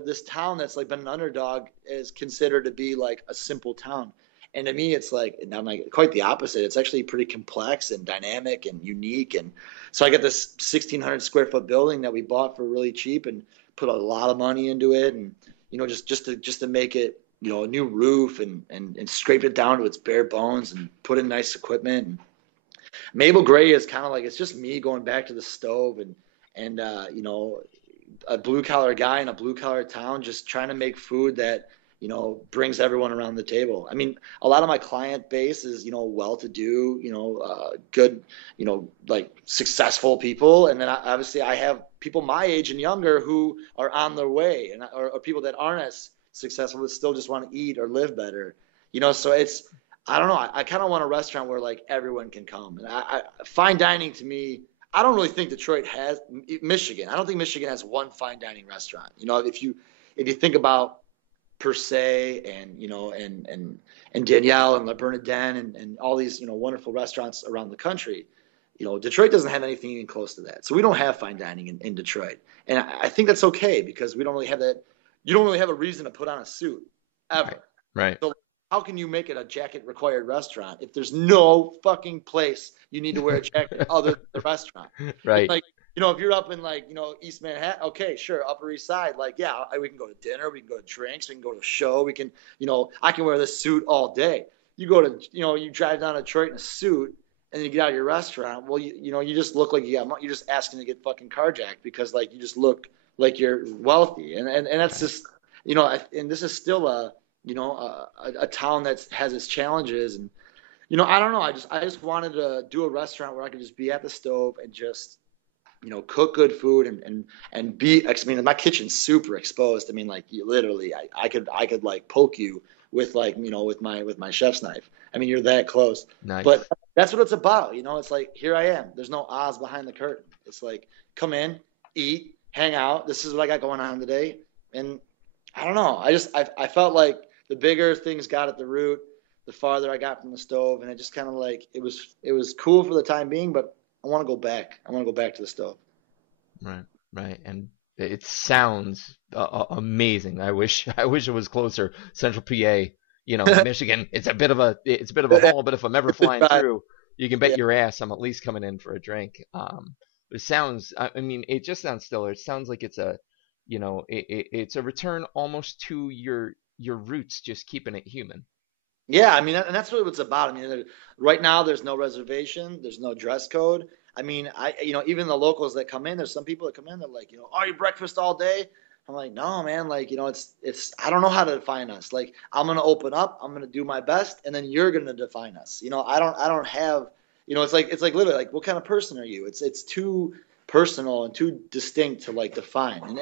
this town that's like been an underdog is considered to be like a simple town. And to me, it's like, and I'm like quite the opposite. It's actually pretty complex and dynamic and unique. And so I got this 1,600 square foot building that we bought for really cheap and put a lot of money into it. And, just to make it, a new roof and scrape it down to its bare bones and put in nice equipment. And Mabel Gray is kind of like, it's just me going back to the stove and a blue collar guy in a blue collar town, just trying to make food that, brings everyone around the table. I mean, a lot of my client base is, well-to-do, good, like successful people. And then obviously I have people my age and younger who are on their way, and or people that aren't as successful but still just want to eat or live better. So I don't know. I kind of want a restaurant where like everyone can come. And fine dining to me, I don't really think Detroit has Michigan. I don't think Michigan has one fine dining restaurant. If you think about Per se and and Danielle and La Bernardin and all these wonderful restaurants around the country, Detroit doesn't have anything even close to that. So we don't have fine dining in Detroit, and I think that's okay because we don't really have that. You don't really have a reason to put on a suit ever. Right. So how can you make it a jacket required restaurant if there's no fucking place you need to wear a jacket other than the restaurant? Right. Like, if you're up in like, East Manhattan, okay, sure. Upper East Side, like, yeah, we can go to dinner, we can go to drinks, we can go to a show. We can, I can wear this suit all day. You go to, you drive down to Detroit in a suit and then you get out of your restaurant. Well, you just look like you're just asking to get fucking carjacked because like, you just look like you're wealthy. And that's just, and this is still a town that has its challenges. And, I don't know. I just wanted to do a restaurant where I could just be at the stove and just, cook good food and be, I mean, my kitchen's super exposed. I mean, like literally I could like poke you with like, with my chef's knife. I mean, you're that close. Nice. But that's what it's about. It's like, here I am. There's no Oz behind the curtain. It's like, come in, eat, hang out. This is what I got going on today. And I don't know. I felt like the bigger things got at the root, the farther I got from the stove. And it just kind of like, it was cool for the time being, but I want to go back. I want to go back to the stove. Right. And it sounds amazing. I wish it was closer. Central PA, Michigan. It's a bit of a haul, but if I'm ever flying through, you can bet your ass I'm at least coming in for a drink. It sounds. I mean, it just sounds stellar. It sounds like it's a, it's a return almost to your roots, just keeping it human. Yeah, I mean, and that's what it's about. I mean, right now there's no reservation, there's no dress code. I mean, even the locals that come in, there's some people that come in, they're like, are you breakfast all day? I'm like, no, man, like, it's, I don't know how to define us. Like, I'm going to open up, I'm going to do my best, and then you're going to define us. I don't have, it's like literally like, what kind of person are you? It's too personal and too distinct to like define.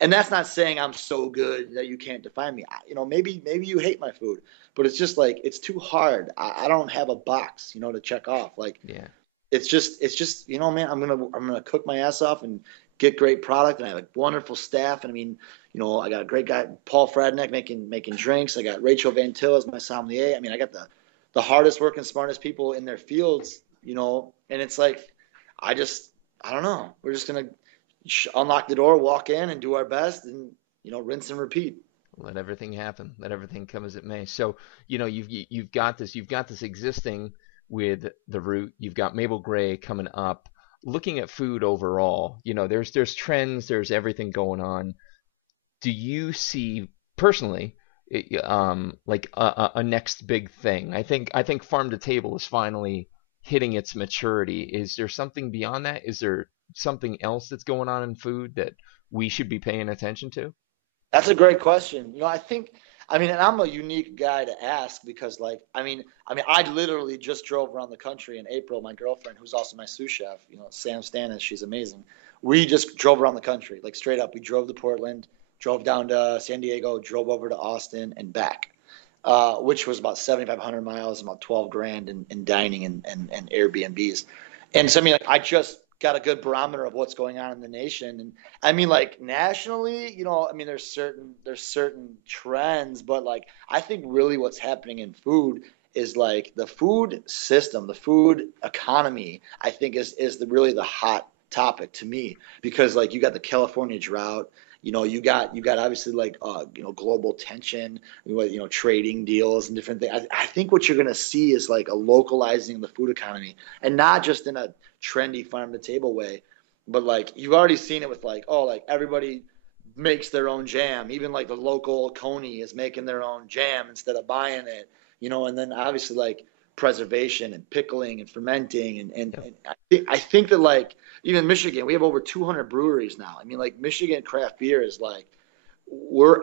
And that's not saying I'm so good that you can't define me. Maybe you hate my food, but it's just like, it's too hard. I don't have a box, to check off. Like, yeah. It's just, man, I'm gonna cook my ass off and get great product, and I have a wonderful staff. And I mean, I got a great guy, Paul Fradnick, making drinks. I got Rachel Van Til as my sommelier. I mean, I got the hardest working, smartest people in their fields, and it's like, I don't know. We're just gonna unlock the door, walk in, and do our best, and rinse and repeat. Let everything happen. Let everything come as it may. So, you've got this existing with the root. You've got Mabel Gray coming up. Looking at food overall, there's trends, there's everything going on. Do you see personally, like a next big thing? I think farm to table is finally hitting its maturity. Is there something beyond that? Is there something else that's going on in food that we should be paying attention to? That's a great question. And I'm a unique guy to ask because, like, I literally just drove around the country in April. My girlfriend, who's also my sous chef, Sam Stannis, she's amazing. We just drove around the country, like straight up. We drove to Portland, drove down to San Diego, drove over to Austin and back, which was about 7,500 miles, about 12 grand in dining and Airbnbs. And so, like, I just got a good barometer of what's going on in the nation. And like nationally, there's certain trends, but like, I think really what's happening in food is like the food system, the food economy, I think is really the hot topic to me, because like you got the California drought, you got obviously like global tension, trading deals and different things. I think what you're going to see is like a localizing of the food economy, and not just in a trendy farm to table way, but like you've already seen it with like, oh, like everybody makes their own jam. Even like the local Coney is making their own jam instead of buying it, and then obviously like preservation and pickling and fermenting and I think that like even Michigan, we have over 200 breweries now. Like Michigan craft beer is like,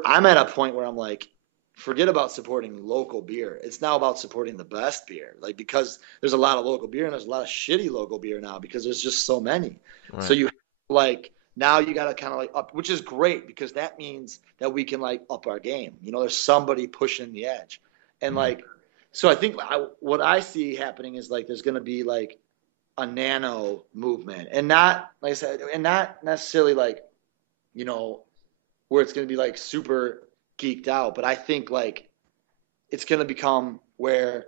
I'm at a point where I'm like, forget about supporting local beer. It's now about supporting the best beer. Like, because there's a lot of local beer and there's a lot of shitty local beer now because there's just so many. Right. So you like, now you got to kind of like up, which is great because that means that we can like up our game. There's somebody pushing the edge. And like, so I think what I see happening is like, there's going to be like a nano movement, and not, like I said, and not necessarily like, where it's going to be like super geeked out, but I think like it's going to become where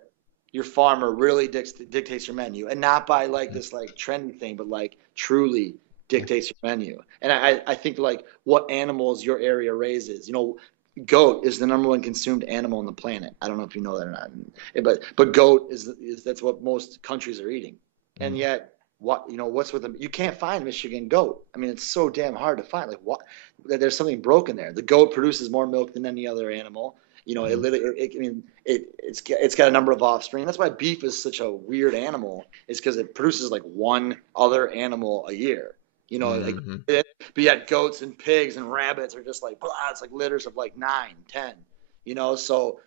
your farmer really dictates your menu, and not by like this like trendy thing, but like truly dictates your menu. And I think like what animals your area raises, goat is the number one consumed animal on the planet. I don't know if you know that or not, but goat is that's what most countries are eating. And yet, what's with them? You can't find Michigan goat. It's so damn hard to find. Like, what? There's something broken there. The goat produces more milk than any other animal. It literally. It's got a number of offspring. That's why beef is such a weird animal. Is because it produces like one other animal a year. Like, but yet goats and pigs and rabbits are just like, blah, it's like litters of like 9, 10. So.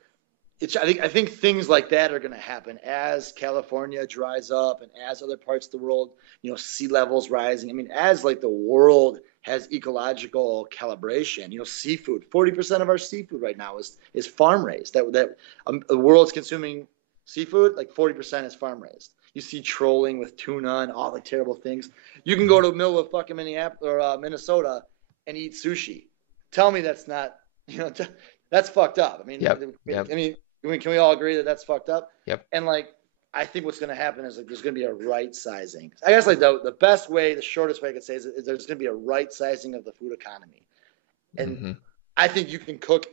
I think things like that are going to happen as California dries up and as other parts of the world, sea levels rising. As like the world has ecological calibration, seafood, 40% of our seafood right now is farm raised. The world's consuming seafood, like 40% is farm raised. You see trolling with tuna and all the terrible things. You can go to the middle of fucking Minnesota and eat sushi. Tell me that's not, that's fucked up. Can we all agree that that's fucked up? Yep. And like, I think what's going to happen is like there's going to be a right sizing. I guess like the best way, the shortest way I could say is there's going to be a right sizing of the food economy. And I think you can cook,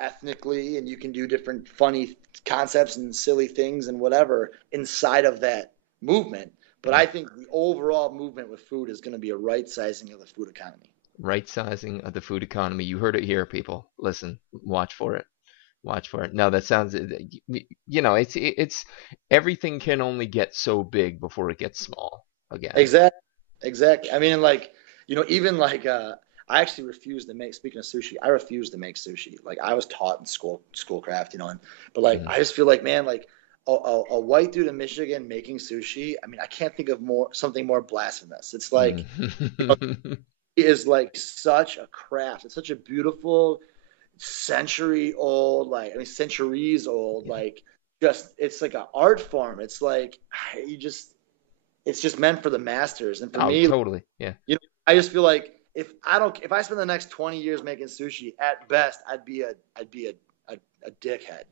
ethnically, and you can do different funny concepts and silly things and whatever inside of that movement. But I think the overall movement with food is going to be a right sizing of the food economy. Right sizing of the food economy. You heard it here, people. Listen, watch for it. Watch for it. No, that sounds, it's everything can only get so big before it gets small again. Exactly. Even like, I actually refuse to make, speaking of sushi, I refuse to make sushi. Like, I was taught in Schoolcraft, but like, I just feel like, man, like a white dude in Michigan making sushi. I can't think of something more blasphemous. It's like, it is like such a craft. It's such a beautiful, centuries old, like just, it's like an art form. It's like, it's just meant for the masters. And for me, totally. Yeah. I just feel like if I spend the next 20 years making sushi, at best, I'd be a dickhead,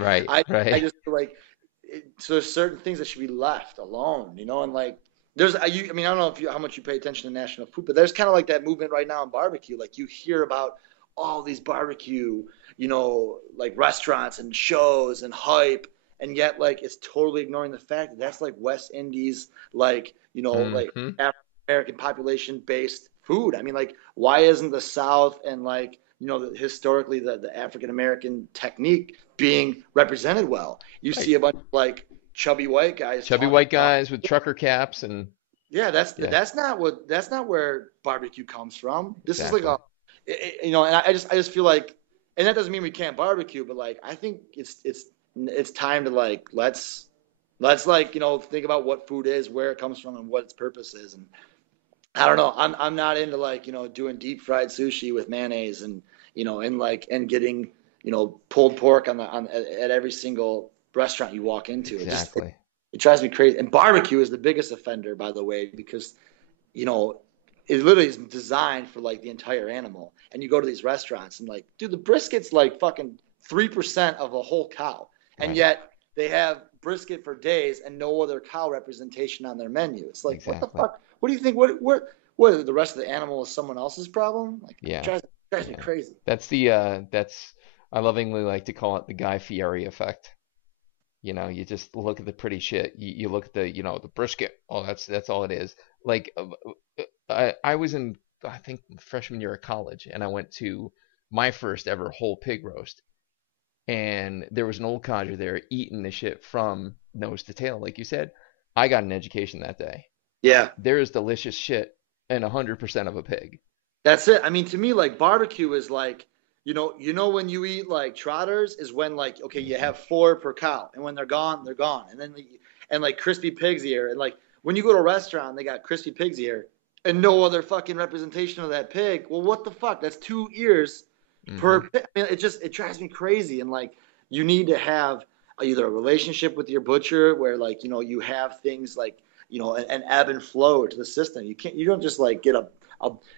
Right. I just feel like so there's certain things that should be left alone, and like, there's, I don't know how much you pay attention to national food, but there's kind of like that movement right now in barbecue. Like, you hear about all these barbecue, like restaurants and shows and hype. And yet, like, it's totally ignoring the fact that that's like West Indies, like, like Mm-hmm. African American population based food. I mean, like, why isn't the South and like, historically the African American technique being represented well? You Right. see a bunch of like chubby white guys Chubby talking white about, guys with trucker caps and yeah, yeah, that's not where barbecue comes from. This is like exactly. and I just feel like, and that doesn't mean we can't barbecue, but like I think it's time to like let's like think about what food is, where it comes from, and what its purpose is. And I don't know, I'm not into like doing deep fried sushi with mayonnaise and and getting pulled pork at every single restaurant you walk into. Exactly. It drives me crazy. And barbecue is the biggest offender, by the way, because it literally is designed for like the entire animal. And you go to these restaurants and like, dude, the brisket's like fucking 3% of a whole cow, and Right. yet they have brisket for days and no other cow representation on their menu. It's like, what the Exactly. fuck? What do you think? What the rest of the animal is someone else's problem? Like, it Yeah. drives me Yeah. crazy. That's I lovingly like to call it the Guy Fieri effect. You just look at the pretty shit. You look at the brisket. Oh, that's all it is. Like I was in I think freshman year of college, and I went to my first ever whole pig roast, and there was an old codger there eating the shit from nose to tail, like you said. I got an education that day. Yeah. There is delicious shit in 100% of a pig. That's it. I mean, to me, like barbecue is like, when you eat like trotters is when like, okay, you Hmm. have four per cow, and when they're gone, they're gone. And then and like crispy pig's ear, and like when you go to a restaurant, they got crispy pig's ear, and no other fucking representation of that pig. Well, what the fuck? That's 2 ears per Hmm. pig. I mean, it drives me crazy. And like, you need to have either a relationship with your butcher where like you have things like an ebb and flow to the system. You don't just like get a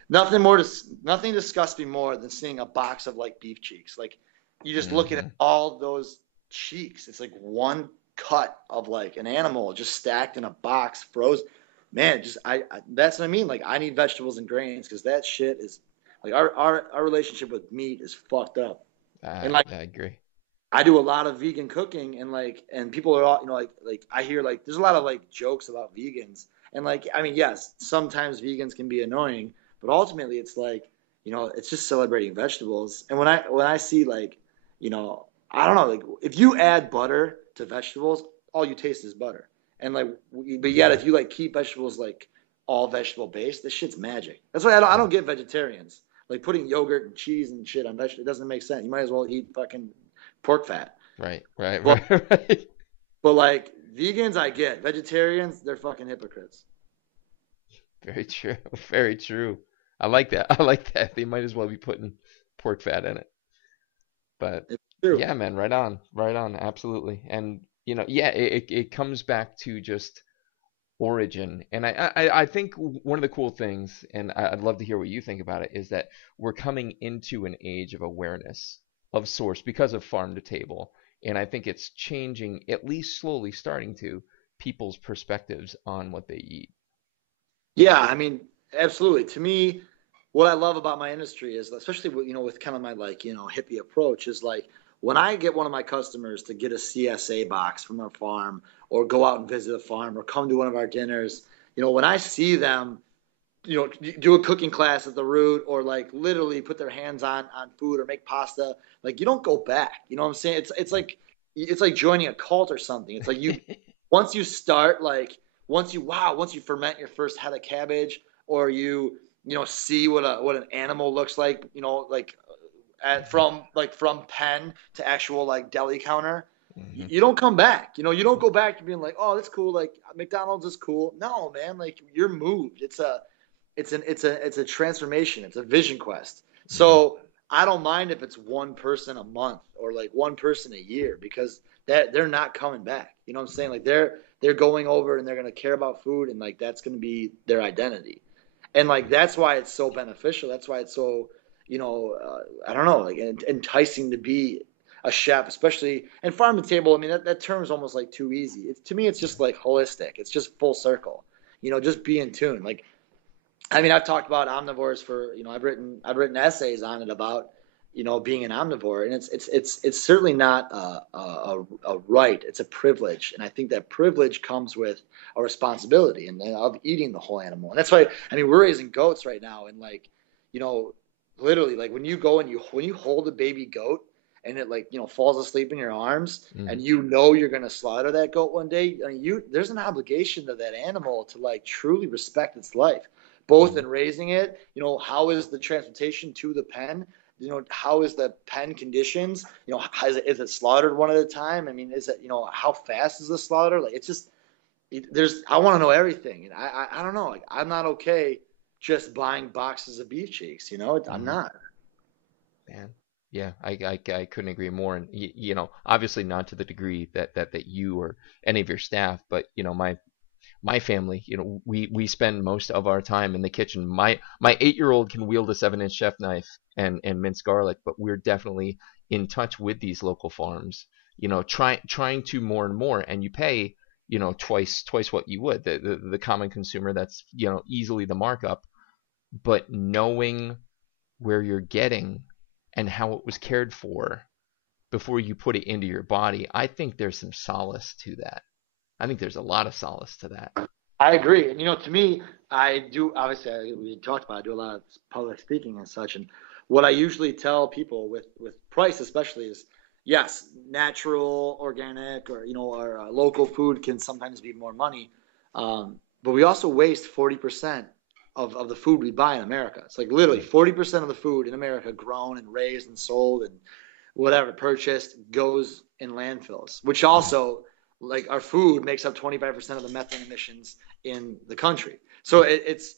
nothing disgusts me more than seeing a box of like beef cheeks. Like, you just looking at Hmm. all those cheeks. It's like one cut of like an animal just stacked in a box, frozen. Man, just I that's what I mean. Like, I need vegetables and grains because that shit is like our relationship with meat is fucked up. And like, I agree. I do a lot of vegan cooking, and like, and people are all, like I hear like there's a lot of like jokes about vegans, and like, I mean, yes, sometimes vegans can be annoying, but ultimately it's like, it's just celebrating vegetables. And when I see like, I don't know, like if you add butter to vegetables, all you taste is butter. And like, but yet if you like keep vegetables like all vegetable based, this shit's magic. That's why I don't get vegetarians. Like putting yogurt and cheese and shit on vegetables, it doesn't make sense. You might as well eat fucking pork fat. Right, right, But right, right. but like vegans, I get. Vegetarians, they're fucking hypocrites. Very true. Very true. I like that. I like that. They might as well be putting pork fat in it. But It's true. yeah, man, right on. Right on. Absolutely. And yeah, it comes back to just origin. And I think one of the cool things, and I'd love to hear what you think about it, is that we're coming into an age of awareness of source because of farm to table. And I think it's changing, at least slowly starting to, people's perspectives on what they eat. Yeah, I mean, absolutely. To me, what I love about my industry is, especially with with kind of my like hippie approach, is like when I get one of my customers to get a CSA box from our farm, or go out and visit a farm, or come to one of our dinners. When I see them do a cooking class at the root, or like literally put their hands on food or make pasta, like, you don't go back. You know what I'm saying? It's like joining a cult or something. It's like, once you start, like, once you ferment your first head of cabbage, or see what an animal looks like, like from pen to actual like deli counter, Hmm. you don't come back. You don't go back to being like, oh, that's cool, like McDonald's is cool. No, man, like, you're moved. It's a transformation. It's a vision quest. Hmm. So I don't mind if it's one person a month, or like one person a year, because that they're not coming back. You know what I'm saying? Like, they're going over and they're going to care about food, and like that's going to be their identity. And like, that's why it's so beneficial. That's why it's so, I don't know, like enticing to be a chef, especially, and farm to table. I mean, that term is almost like too easy. To me, it's just like holistic. It's just full circle. Just be in tune. Like, I mean, I've talked about omnivores for, I've written essays on it about, being an omnivore, and it's certainly not a right. It's a privilege, and I think that privilege comes with a responsibility and of eating the whole animal. And that's why, I mean, we're raising goats right now, and like, literally, like when you go and when you hold a baby goat and it like falls asleep in your arms, and you're gonna slaughter that goat one day, I mean, there's an obligation to that animal to like truly respect its life, both in raising it. How is the transportation to the pen? How is the pen conditions? Is it slaughtered one at a time? I mean, is it, how fast is the slaughter? Like, it's just, I want to know everything. And I don't know. Like, I'm not okay just buying boxes of beef cheeks, I'm not. Man. Yeah, I couldn't agree more. And, obviously not to the degree that you or any of your staff, but, my family, we spend most of our time in the kitchen. My 8-year-old can wield a 7-inch chef knife and mince garlic, but we're definitely in touch with these local farms, trying to more and more, and you pay, twice what you would the common consumer. That's, easily the markup, but knowing where you're getting and how it was cared for before you put it into your body, I think there's some solace to that. I think there's a lot of solace to that. I agree. And, to me, I do, obviously, we talked about, I do a lot of public speaking and such. And what I usually tell people with price, especially, is yes, natural, organic, or, our local food can sometimes be more money. But we also waste 40% of the food we buy in America. It's like literally 40% of the food in America grown and raised and sold and whatever purchased goes in landfills, which also, like, our food makes up 25% of the methane emissions in the country. So it's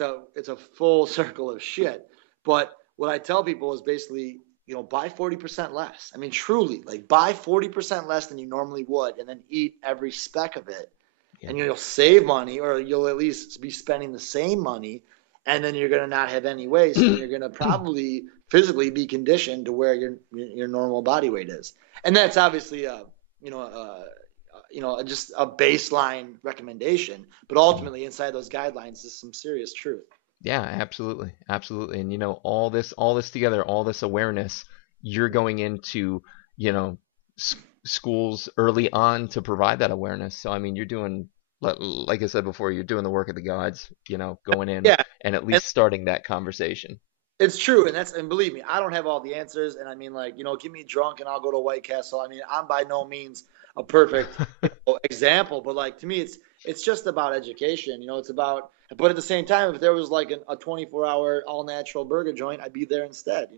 a full circle of shit. But what I tell people is basically, buy 40% less. I mean, truly, like, buy 40% less than you normally would, and then eat every speck of it. Yeah. And you'll save money, or you'll at least be spending the same money, and then you're going to not have any waste, and you're going to probably physically be conditioned to where your normal body weight is. And that's obviously just a baseline recommendation, but ultimately inside those guidelines is some serious truth. Yeah, absolutely. Absolutely. And, all this together, all this awareness, you're going into, schools early on to provide that awareness. So, I mean, you're doing, like I said before, you're doing the work of the gods, going in and at least starting that conversation. It's true. And believe me, I don't have all the answers. And I mean, like, get me drunk and I'll go to White Castle. I mean, I'm by no means a perfect example, but like, to me, it's just about education. It's about, but at the same time, if there was like a 24-hour all natural burger joint, I'd be there instead,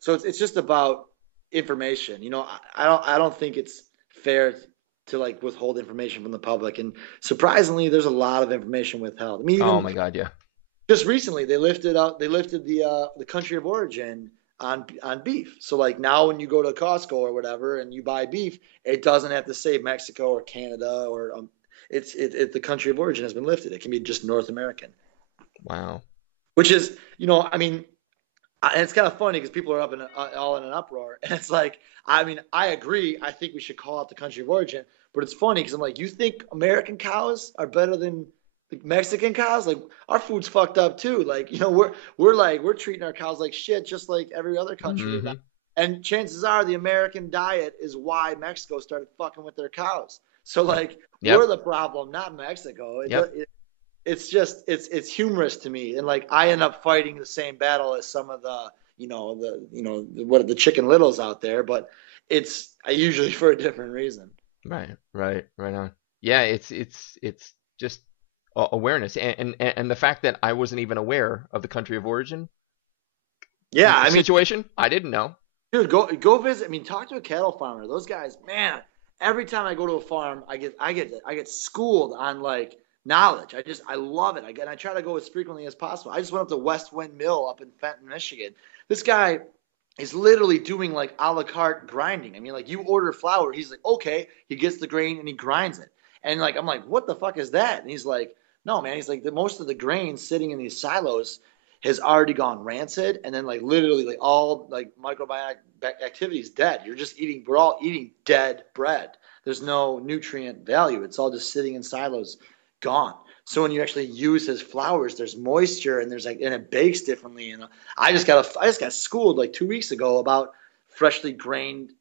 so it's just about information. I don't think it's fair to like withhold information from the public. And surprisingly, there's a lot of information withheld. I mean, oh my God. Yeah. Just recently, they lifted the country of origin on beef. So like now when you go to Costco or whatever and you buy beef, it doesn't have to say Mexico or Canada or the country of origin has been lifted. It can be just North American. Wow. Which is, I mean, and it's kind of funny because people are all in an uproar. And it's like, I mean, I agree. I think we should call out the country of origin. But it's funny because I'm like, you think American cows are better than Mexican cows? Like, our food's fucked up too. Like, we're treating our cows like shit, just like every other country. Mm-hmm. And chances are the American diet is why Mexico started fucking with their cows. So like, we're the problem, not Mexico. It's just, it's humorous to me. And like, I end up fighting the same battle as some of the Chicken Littles out there, but it's usually for a different reason. Right on. Yeah. It's just awareness and the fact that I wasn't even aware of the country of origin. Yeah, I mean, situation. I didn't know. Dude, go visit. I mean, talk to a cattle farmer. Those guys, man. Every time I go to a farm, I get schooled on like knowledge. I love it. I try to go as frequently as possible. I just went up to West Wind Mill up in Fenton, Michigan. This guy is literally doing like a la carte grinding. I mean, like, you order flour, he's like, okay, he gets the grain and he grinds it. And like, I'm like, what the fuck is that? And he's like, no, man. He's like, most of the grain sitting in these silos has already gone rancid, and then like literally like all like microbiome activity is dead. We're all eating dead bread. There's no nutrient value. It's all just sitting in silos, gone. So when you actually use his flours, there's moisture and and it bakes differently. And I just got schooled like 2 weeks ago about freshly ground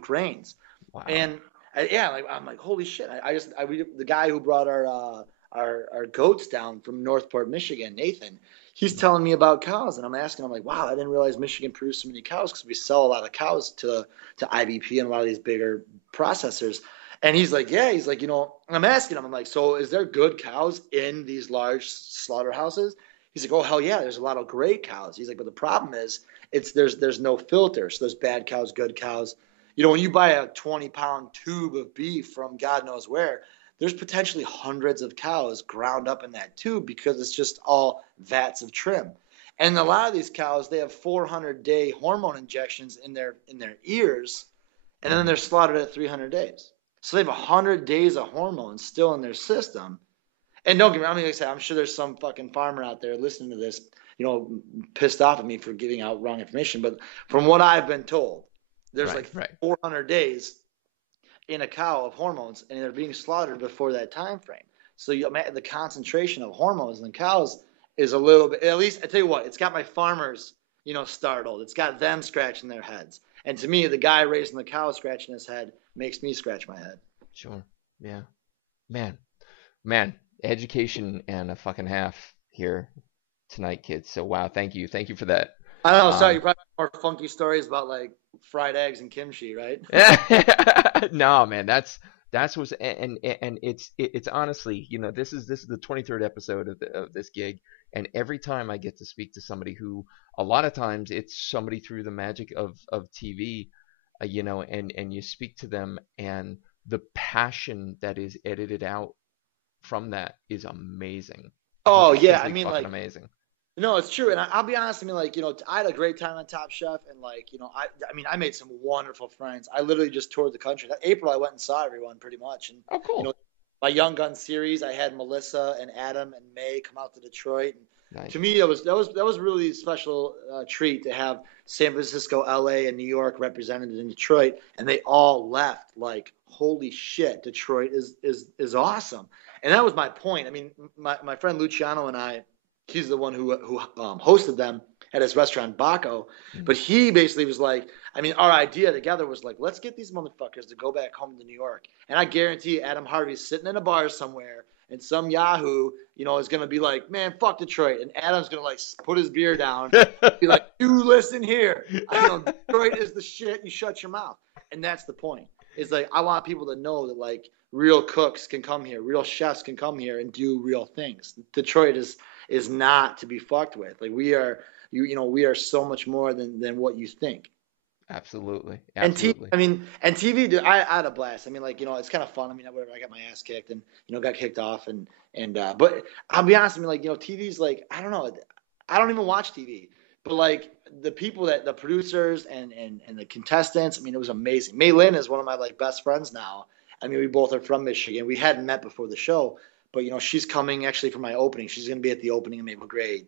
grains. Wow. And I'm like, holy shit. The guy who brought our goats down from Northport, Michigan, Nathan, he's telling me about cows, and I'm asking him, like, wow, I didn't realize Michigan produced so many cows, because we sell a lot of cows to IVP and a lot of these bigger processors. And he's like, yeah, he's like, I'm asking him, I'm like, so is there good cows in these large slaughterhouses? He's like, oh, hell yeah, there's a lot of great cows. He's like, but the problem is there's no filter. So there's bad cows, good cows. When you buy a 20-pound tube of beef from God knows where, there's potentially hundreds of cows ground up in that tube, because it's just all vats of trim. And a lot of these cows, they have 400-day hormone injections in their ears, and then they're slaughtered at 300 days. So they have 100 days of hormones still in their system. And don't get me wrong, like I said, I'm sure there's some fucking farmer out there listening to this, pissed off at me for giving out wrong information. But from what I've been told, there's 400 days in a cow of hormones, and they're being slaughtered before that time frame. So the concentration of hormones in the cows is a little bit, at least I tell you what, it's got my farmers, startled. It's got them scratching their heads. And to me, the guy raising the cow scratching his head makes me scratch my head. Sure. Yeah. Man, education and a fucking half here tonight, kids. So wow, thank you for that. I don't know. Sorry, you probably have more funky stories about like fried eggs and kimchi, right? No, man, that's what's, and it's honestly, this is the 23rd episode of this gig, and every time I get to speak to somebody who, a lot of times it's somebody through the magic of TV, and you speak to them, and the passion that is edited out from that is amazing. Oh yeah, I mean, like amazing. No, it's true. And I'll be honest, I mean, like, I had a great time on Top Chef, and like, I made some wonderful friends. I literally just toured the country. That April, I went and saw everyone pretty much. And, oh, cool. My Young Gun series, I had Melissa and Adam and May come out to Detroit. And nice. To me, that was really a special treat to have San Francisco, LA, and New York represented in Detroit. And they all left like, holy shit, Detroit is awesome. And that was my point. I mean, my friend Luciano and I, he's the one who hosted them at his restaurant Baco. Mm-hmm. But he basically was like, I mean, our idea together was like, let's get these motherfuckers to go back home to New York. And I guarantee Adam Harvey's sitting in a bar somewhere, and some Yahoo, is going to be like, man, fuck Detroit. And Adam's going to like put his beer down, be like, you listen here. Detroit is the shit. You shut your mouth. And that's the point. It's like, I want people to know that like real cooks can come here, real chefs can come here and do real things. Detroit is not to be fucked with. Like we are so much more than what you think. Absolutely. And TV, dude, I had a blast. I mean, like, it's kind of fun. I mean, whatever, I got my ass kicked and, got kicked off and but I'll be honest, I mean, like, TV's like, I don't know. I don't even watch TV, but like the people the producers and the contestants, I mean, it was amazing. May Lynn is one of my like best friends now. I mean, we both are from Michigan. We hadn't met before the show, but she's coming actually for my opening. She's going to be at the opening of Mabel Gray,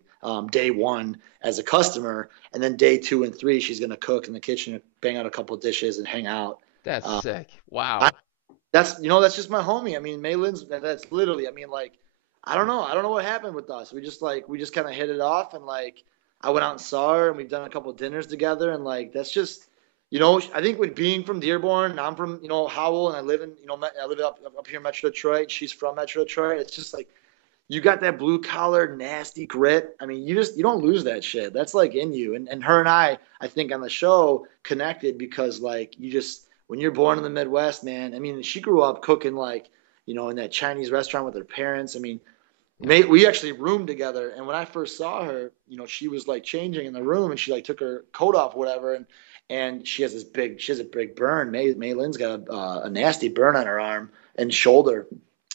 day one as a customer, and then day 2 and 3 she's going to cook in the kitchen, bang out a couple of dishes, and hang out. That's sick. Wow. That's just my homie. I mean, Maylin's. That's literally. I mean, like, I don't know what happened with us. We just kind of hit it off, and like I went out and saw her, and we've done a couple of dinners together, and like that's just. I think with being from Dearborn, I'm from, Howell, and I live up here in Metro Detroit. She's from Metro Detroit. It's just like, you got that blue collar, nasty grit. I mean, you don't lose that shit. That's like in you. And her and I think on the show connected because like, when you're born in the Midwest, man, I mean, she grew up cooking like, in that Chinese restaurant with her parents. I mean, we actually roomed together. And when I first saw her, she was like changing in the room and she like took her coat off, whatever. And she has a big burn. Maylin's got a nasty burn on her arm and shoulder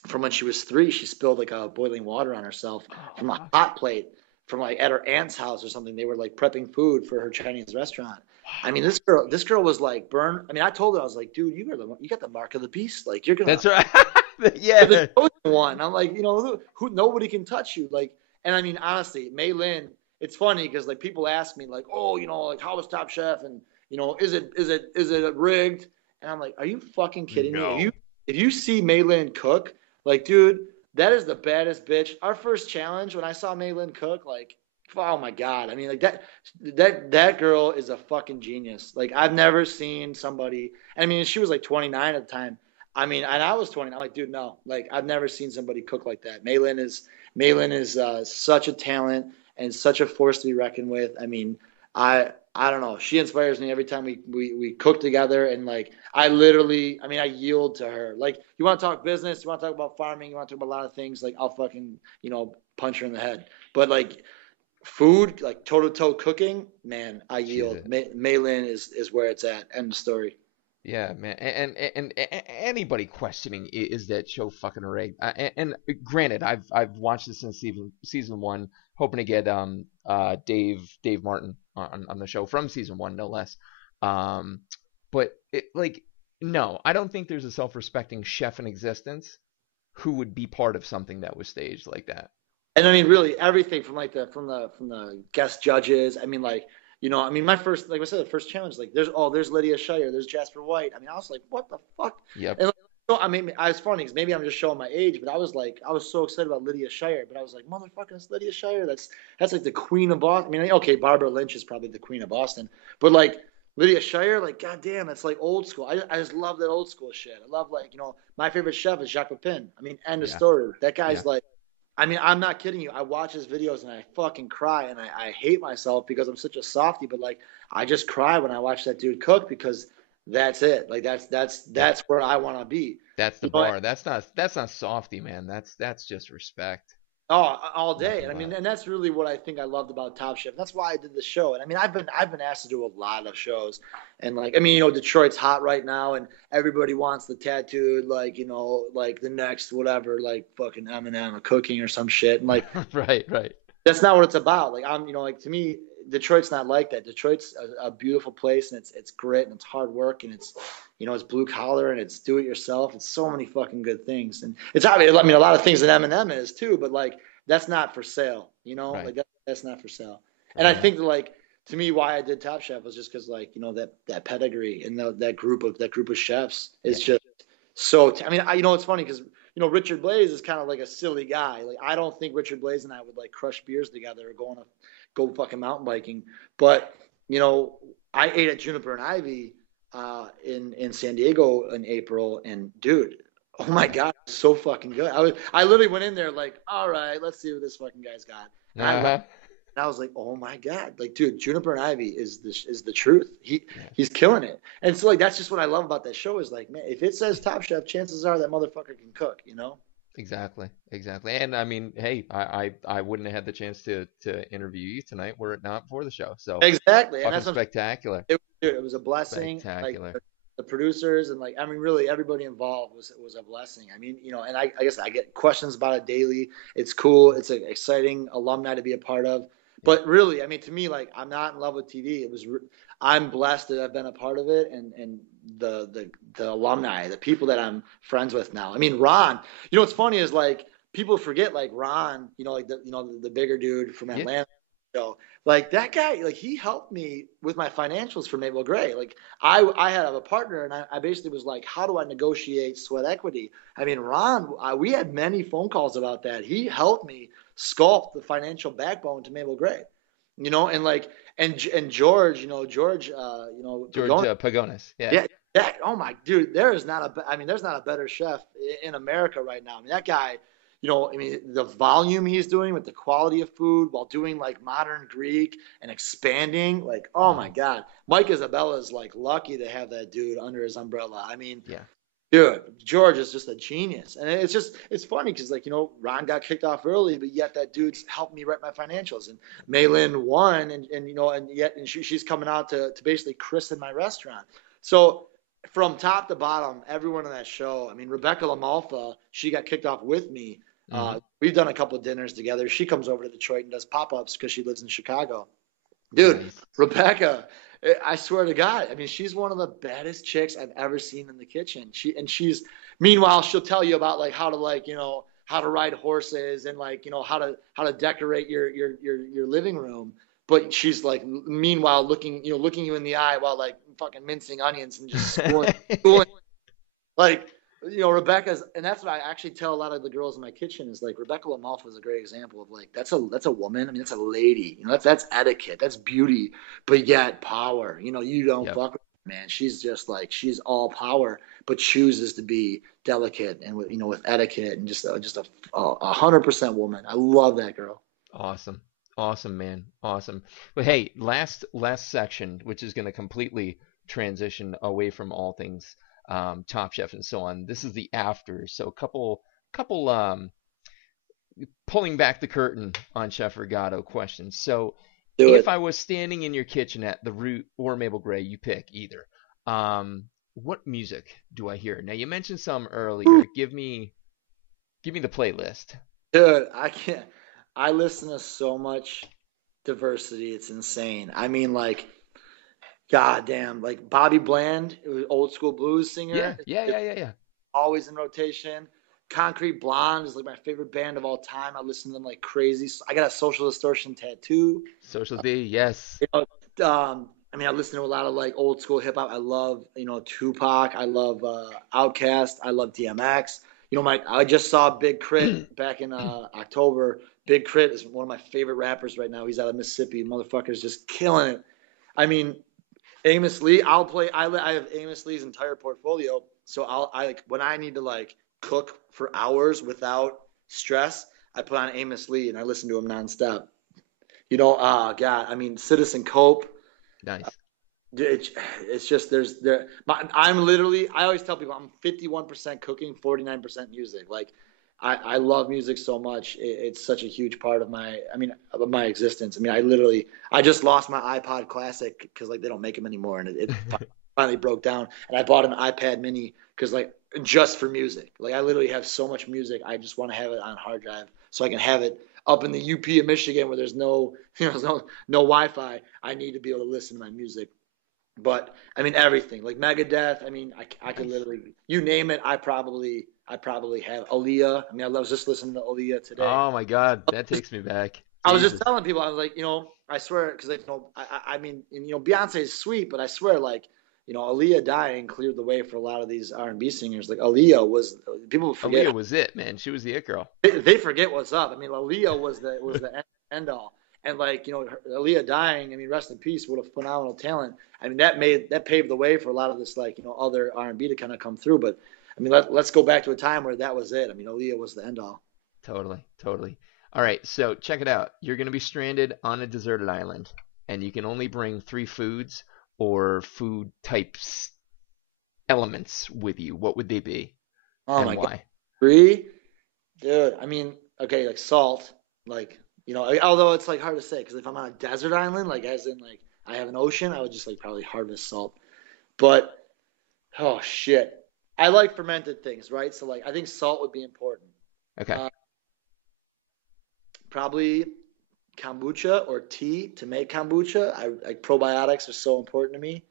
from when she was 3. She spilled like boiling water on herself from a hot plate from like at her aunt's house or something. They were like prepping food for her Chinese restaurant. I mean, this girl was like burned. I mean, I told her, I was like, dude, you got the mark of the beast. Like you're gonna. That's right. Yeah. The chosen one. I'm like, who nobody can touch you. Like, and I mean, honestly, Maylin. It's funny because like people ask me like, oh, like how was Top Chef and. Is it rigged? And I'm like, are you fucking kidding me? If you see Maylin cook, like, dude, that is the baddest bitch. Our first challenge when I saw Maylin cook, like, oh my God. I mean, like that girl is a fucking genius. Like I've never seen somebody, I mean, she was like 29 at the time. I mean, and I was 20. I'm like, dude, no, like I've never seen somebody cook like that. Maylin is such a talent and such a force to be reckoned with. I mean, I don't know. She inspires me every time we cook together, and like I yield to her. Like you want to talk business, you want to talk about farming, you want to talk about a lot of things. Like I'll fucking punch her in the head. But like food, like toe to toe cooking, man, I yield. Maylin is where it's at. End of story. Yeah, man, and anybody questioning is that show fucking rigged? And granted, I've watched this since season one, hoping to get Dave Martin on the show from season one, no less. But no, I don't think there's a self-respecting chef in existence who would be part of something that was staged like that. And I mean, really, everything from like from the guest judges. I mean, like. My first, like I said, the first challenge, like there's Lydia Shire, there's Jasper White. I mean, I was like, what the fuck? Yep. And I mean, I was funny because maybe I'm just showing my age, but I was so excited about Lydia Shire, but I was like, motherfucker, it's Lydia Shire. That's like the queen of Boston. I mean, okay, Barbara Lynch is probably the queen of Boston, but like Lydia Shire, like, goddamn, that's like old school. I just love that old school shit. I love my favorite chef is Jacques Pepin. I mean, end of story. That guy's like. I mean, I'm not kidding you. I watch his videos and I fucking cry and I hate myself because I'm such a softie. But like, I just cry when I watch that dude cook because that's it. Like that's where I want to be. That's the bar. That's not softie, man. That's just respect. Oh, all day. And I mean, and that's really what I think I loved about Top Chef. That's why I did the show. And I mean, I've been asked to do a lot of shows, and like, I mean, Detroit's hot right now, and everybody wants the tattooed, like, like the next whatever, like fucking Eminem cooking or some shit, and like, right. That's not what it's about. Like like to me, Detroit's not like that. Detroit's a beautiful place, and it's grit and it's hard work, and it's it's blue collar and it's do it yourself. It's so many fucking good things, and it's obvious. I mean, a lot of things that Eminem is too, but like that's not for sale. Right. Like that's not for sale. And I think that like to me, why I did Top Chef was just because like that pedigree and that group of chefs is just so. I mean, it's funny because Richard Blaze is kind of like a silly guy. Like I don't think Richard Blaze and I would like crush beers together or go fucking mountain biking. But I ate at Juniper and Ivy in San Diego in April, and dude, oh my God, it's so fucking good. I literally went in there like, all right, let's see what this fucking guy's got. And I was like, oh my God, like, dude, Juniper and Ivy is the truth. He's killing it. And so like that's just what I love about that show is like, man, if it says Top Chef, chances are that motherfucker can cook, Exactly. And I mean, hey, I wouldn't have had the chance to interview you tonight were it not for the show. So exactly, and that's spectacular. It was a blessing. Spectacular. Like the producers and like I mean, really everybody involved was a blessing. I mean, and I guess I get questions about it daily. It's cool. It's an exciting alumni to be a part of. But really, I mean, to me, like I'm not in love with TV. I'm blessed that I've been a part of it, and the alumni, the people that I'm friends with now. I mean, Ron. What's funny is like people forget like Ron. Like the bigger dude from Atlanta. Like that guy, like he helped me with my financials for Mabel Gray. Like I had a partner, and I basically was like, how do I negotiate sweat equity? I mean, Ron, we had many phone calls about that. He helped me sculpt the financial backbone to Mabel Gray, and like and George, George Pagonis, yeah. Oh my dude, there's not a better chef in America right now. I mean, that guy. The volume he's doing with the quality of food while doing like modern Greek and expanding, like, oh my God, Mike Isabella's like lucky to have that dude under his umbrella. I mean, dude, George is just a genius. And it's funny because like, Ron got kicked off early, but yet that dude's helped me write my financials, and Maylin won and she's coming out to basically christen my restaurant. So from top to bottom, everyone in that show, I mean, Rebecca LaMalfa, she got kicked off with me. We've done a couple of dinners together. She comes over to Detroit and does pop-ups because she lives in Chicago. Dude, nice. Rebecca, I swear to God, I mean, she's one of the baddest chicks I've ever seen in the kitchen. Meanwhile, she'll tell you about like how to ride horses and like, how to decorate your living room. But she's like, meanwhile, looking you in the eye while like fucking mincing onions and just schooling. Like, Rebecca's, and that's what I actually tell a lot of the girls in my kitchen is like Rebecca Lamalfa is a great example of like that's a woman. I mean, that's a lady. That's etiquette, that's beauty, but yet power. You don't Yep. fuck with her, man. She's just like she's all power, but chooses to be delicate and with etiquette and just a 100% woman. I love that girl. Awesome. Awesome, man. Awesome. But hey, last section, which is going to completely transition away from all things Top Chef and so on. This is the after. So couple pulling back the curtain on Chef Rigato questions. So Do if it. I was standing in your kitchen at the Root or Mabel Gray, you pick either. What music do I hear? Now you mentioned some earlier. Give me the playlist. Dude, I can't. I listen to so much diversity. It's insane. I mean, like, goddamn, like Bobby Bland, old school blues Yeah, singer, yeah, is yeah, yeah, yeah. always in rotation. Concrete Blonde is like my favorite band of all time. I listen to them like crazy. I got a Social Distortion tattoo. Social D, yes. You I mean, I listen to a lot of like old school hip hop. I love, Tupac. I love Outkast. I love DMX. I just saw Big Crit back in October. Big Crit is one of my favorite rappers right now. He's out of Mississippi. Motherfucker's just killing it. I mean, Amos Lee. I'll play. I have Amos Lee's entire portfolio. So I like when I need to like cook for hours without stress. I put on Amos Lee and I listen to him nonstop. God, I mean, Citizen Cope. Nice. It's just I'm literally. I always tell people I'm 51% cooking, 49% music. Like, I love music so much. It's such a huge part of of my existence. I mean, I just lost my iPod Classic because like they don't make them anymore, and it finally broke down. And I bought an iPad Mini because like just for music. Like I literally have so much music. I just want to have it on hard drive so I can have it up in the UP of Michigan where there's there's no Wi-Fi. I need to be able to listen to my music. But I mean everything like Megadeth. I mean I could Nice. literally you name it. I probably have Aaliyah. I mean I was just listening to Aaliyah today. Oh my God, that takes me back. I was just Jesus. telling people I was like I swear because I mean and, Beyonce is sweet but I swear like Aaliyah dying cleared the way for a lot of these R&B singers. Like Aaliyah was people forget Aaliyah was it, man. She was the it girl. they forget what's up. I mean, Aaliyah was the end all, and like Aaliyah dying. I mean, rest in peace. What a phenomenal talent. I mean, that paved the way for a lot of this like other R&B to kind of come through. But I mean, let's go back to a time where that was it. I mean, Aaliyah was the end all. Totally, totally. All right, so check it out. You're going to be stranded on a deserted island, and you can only bring three foods or food types elements with you. What would they be, Oh and my God, why? free, dude. I mean, okay, like salt, like although it's like hard to say because if I'm on a desert island, like as in like I have an ocean, I would just like probably harvest salt. But oh shit. I like fermented things, right? So like I think salt would be important. Okay. Uh, Probably kombucha or tea to make kombucha. Like probiotics are so important to me.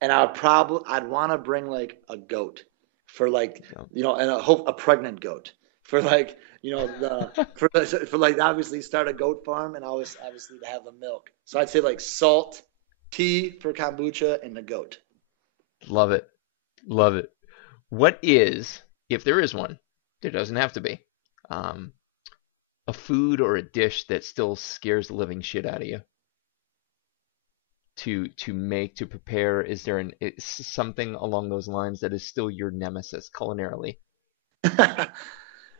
And I'd want to bring like a goat for like So, and a pregnant goat for like the for like obviously start a goat farm and always obviously to have the milk. So I'd say like salt, tea for kombucha, and the goat. love it, love it. What is, if there is one, there doesn't have to be, um, a food or a dish that still scares the living shit out of you to make to prepare? Is there something along those lines that is still your nemesis culinarily?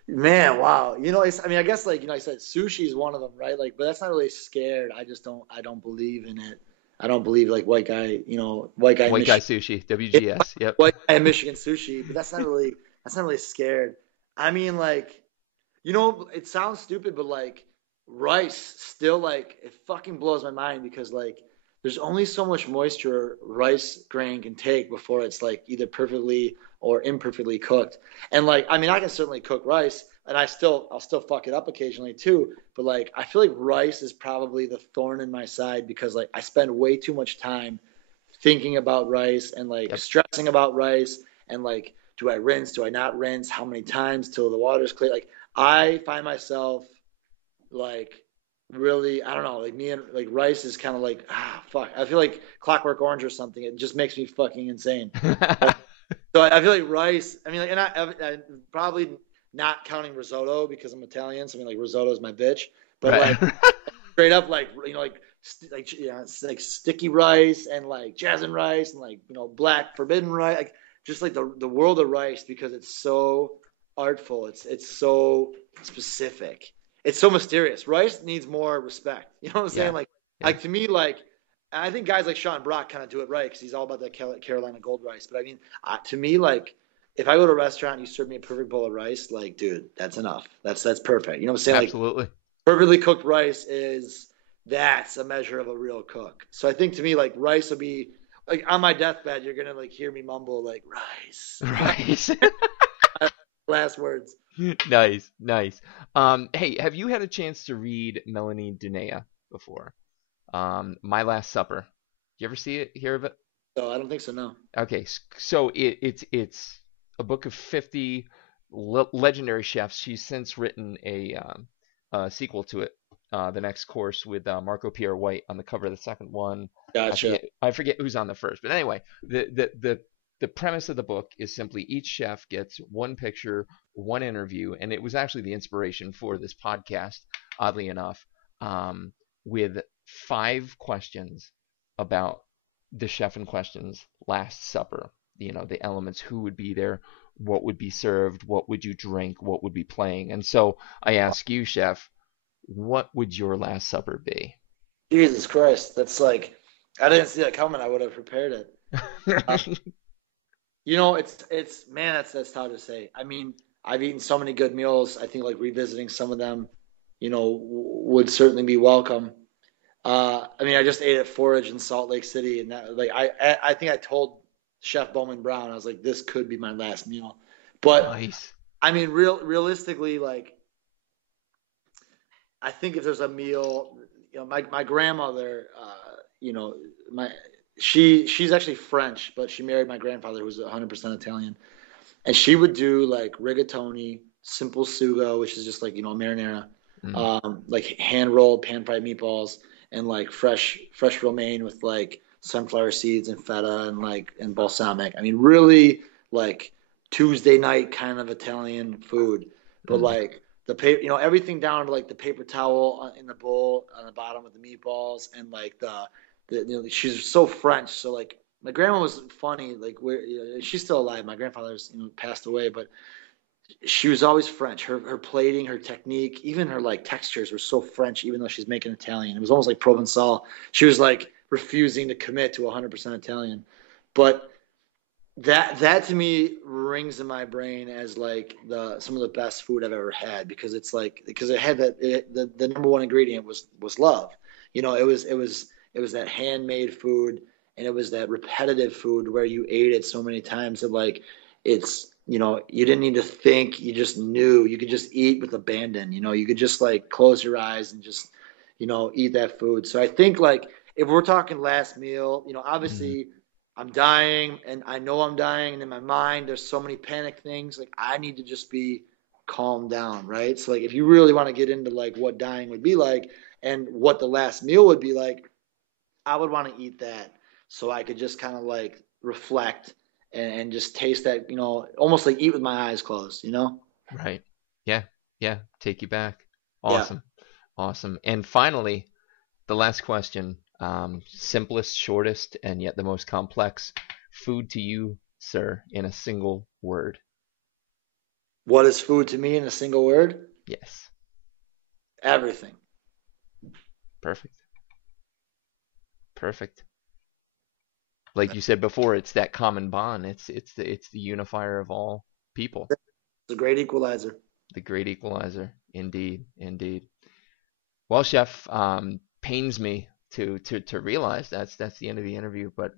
Man, wow. I mean, I guess like, I said sushi is one of them, right? Like, but that's not really scared. I don't believe in it. I don't believe like white guy White guy Michigan, sushi, yeah, WGS. Yep. white guy Michigan sushi, but that's not really scared. I mean, like, it sounds stupid, but like rice still like it fucking blows my mind because like there's only so much moisture rice grain can take before it's like either perfectly or imperfectly cooked. And like I mean I can certainly cook rice and I'll still fuck it up occasionally too, but like I feel like rice is probably the thorn in my side because like I spend way too much time thinking about rice and like Yep. stressing about rice and like do I rinse, do I not rinse, how many times till the water's clear? Like I find myself like really, I don't know, like me and like rice is kind of like fuck. I feel like Clockwork Orange or something. It just makes me fucking insane. So I feel like rice. I mean, like, and I probably not counting risotto because I'm Italian. So I mean, like risotto is my bitch. But Right. like straight up, like it's like sticky rice and like jasmine rice and like black forbidden rice, like just like the world of rice because it's so artful. It's so specific. It's so mysterious. Rice needs more respect. You know what I'm saying? Yeah. Yeah. Like to me, like I think guys like Sean Brock kind of do it right because he's all about that Carolina Gold rice. But I mean, to me, like if I go to a restaurant and you serve me a perfect bowl of rice, like dude, that's enough. That's perfect. You know what I'm saying? Like Absolutely. perfectly cooked rice is that's a measure of a real cook. So I think to me, like rice will be like on my deathbed, you're gonna like hear me mumble like rice. Right. Last words. Nice, nice. Hey, have you had a chance to read Melanie Dunea before? My Last Supper. You ever see it? Hear of it? So I don't think so. No. Okay, so it's a book of 50 legendary chefs. She's since written a sequel to it, The Next Course, with Marco Pierre White on the cover of the second one. Gotcha. I forget who's on the first, but anyway, the premise of the book is simply each chef gets one picture, one interview, and it was actually the inspiration for this podcast, oddly enough, with 5 questions about the chef in question's Last Supper. You know, the elements, who would be there, what would be served, what would you drink, what would be playing. And so I ask you, chef, what would your Last Supper be? Jesus Christ, that's like I didn't see that coming. I would have prepared it. Uh, it's man, that's tough to say. I mean, I've eaten so many good meals. I think like revisiting some of them, would certainly be welcome. I mean, I just ate at Forage in Salt Lake City, and that like I think I told Chef Bowman Brown, I was like, this could be my last meal. But Nice. I mean, realistically, like I think if there's a meal, my grandmother, my she's actually French, but she married my grandfather, who's 100% Italian, and she would do like rigatoni, simple sugo, which is just like marinara, Mm. like hand rolled pan fried meatballs, and like fresh romaine with like sunflower seeds and feta and balsamic. I mean, really like Tuesday night kind of Italian food, but Mm. like the paper, everything down to like the paper towel in the bowl on the bottom with the meatballs and like she's so French. So like my grandma was funny. Like she's still alive. My grandfather's passed away, but she was always French. Her plating, her technique, even her like textures were so French. Even though she's making Italian, it was almost like Provençal. She was like refusing to commit to 100% Italian, but that to me rings in my brain as like some of the best food I've ever had because it had the number one ingredient was love. It was that handmade food, and it was that repetitive food where you ate it so many times that like you didn't need to think, you just knew you could just eat with abandon. You could just like close your eyes and just eat that food. So I think like if we're talking last meal, Mm. obviously I'm dying and I know I'm dying, and in my mind there's so many panic things. Like I need to just be calmed down, right? So like if you really want to get into like what dying would be like and what the last meal would be like, I would want to eat that so I could just kind of like reflect and just taste that, almost like eat with my eyes closed. Right. Yeah. Yeah. Take you back. Yeah. Awesome. Awesome. And finally, the last question, simplest, shortest, and yet the most complex. Food to you, sir, in a single word. What is food to me in a single word? Yes. Everything. Perfect. Perfect. Like you said before, it's that common bond. It's the unifier of all people. It's a great equalizer. The great equalizer. Indeed. Indeed. Well, chef, pains me to realize that's the end of the interview, but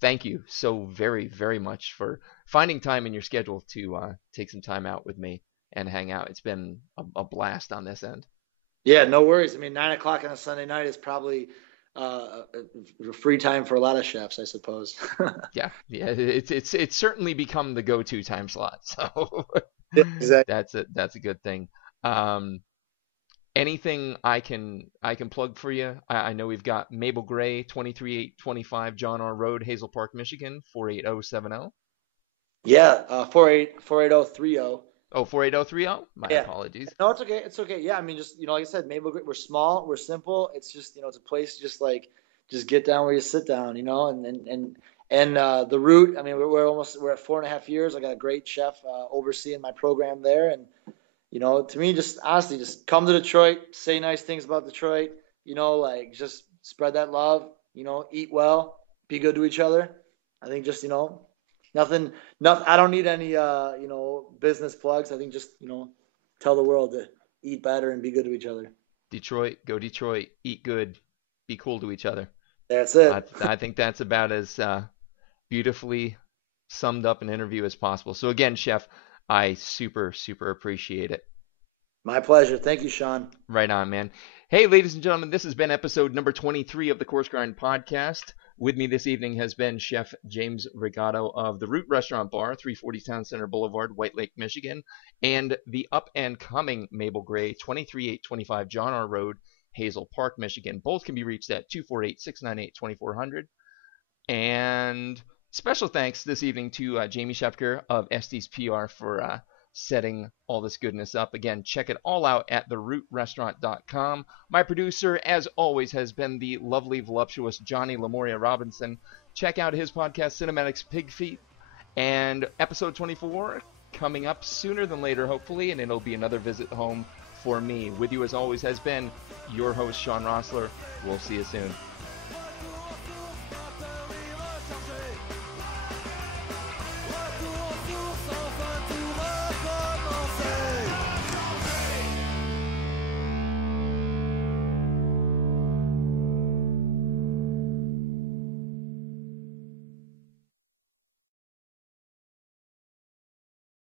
thank you so very, very much for finding time in your schedule to take some time out with me and hang out. It's been a blast on this end. Yeah, no worries. I mean, 9 o'clock on a Sunday night is probably free time for a lot of chefs, I suppose. Yeah, yeah, it's certainly become the go-to time slot, so Yeah, exactly. that's a good thing. Um, Anything I can plug for you? I know we've got Mabel Gray, 23825 John R. Road, Hazel Park, Michigan, 48070. Yeah, 48030. Oh, 48030? My Yeah. apologies. No, it's okay. It's okay. Yeah, I mean, just like I said, Mabel Gray, we're small, we're simple. It's just it's a place just get down where you sit down, and the root. I mean, we're at 4.5 years. I got a great chef overseeing my program there, and to me, just honestly, just come to Detroit, say nice things about Detroit. Just spread that love. Eat well, be good to each other. I think just nothing. I don't need any business plugs. I think just tell the world to eat better and be good to each other. Detroit, go Detroit, eat good, be cool to each other. That's it. I think that's about as beautifully summed up an interview as possible. So again, Chef, I super, super appreciate it. My pleasure. Thank you, Sean. Right on, man. Hey, ladies and gentlemen, this has been episode number 23 of the Coarse Grind Podcast. With me this evening has been Chef James Rigato of the Root Restaurant Bar, 340 Town Center Boulevard, White Lake, Michigan, and the up-and-coming Mabel Gray, 23825 John R. Road, Hazel Park, Michigan. Both can be reached at 248-698-2400. And special thanks this evening to Jamie Shefker of Estes PR for setting all this goodness up. Again, check it all out at therootrestaurant.com. My producer, as always, has been the lovely, voluptuous Johnny Lamoria Robinson. Check out his podcast, Cinematics Pig Feet, and episode 24 coming up sooner than later, hopefully, and it'll be another visit home for me. With you, as always, has been your host, Sean Rossler. We'll see you soon.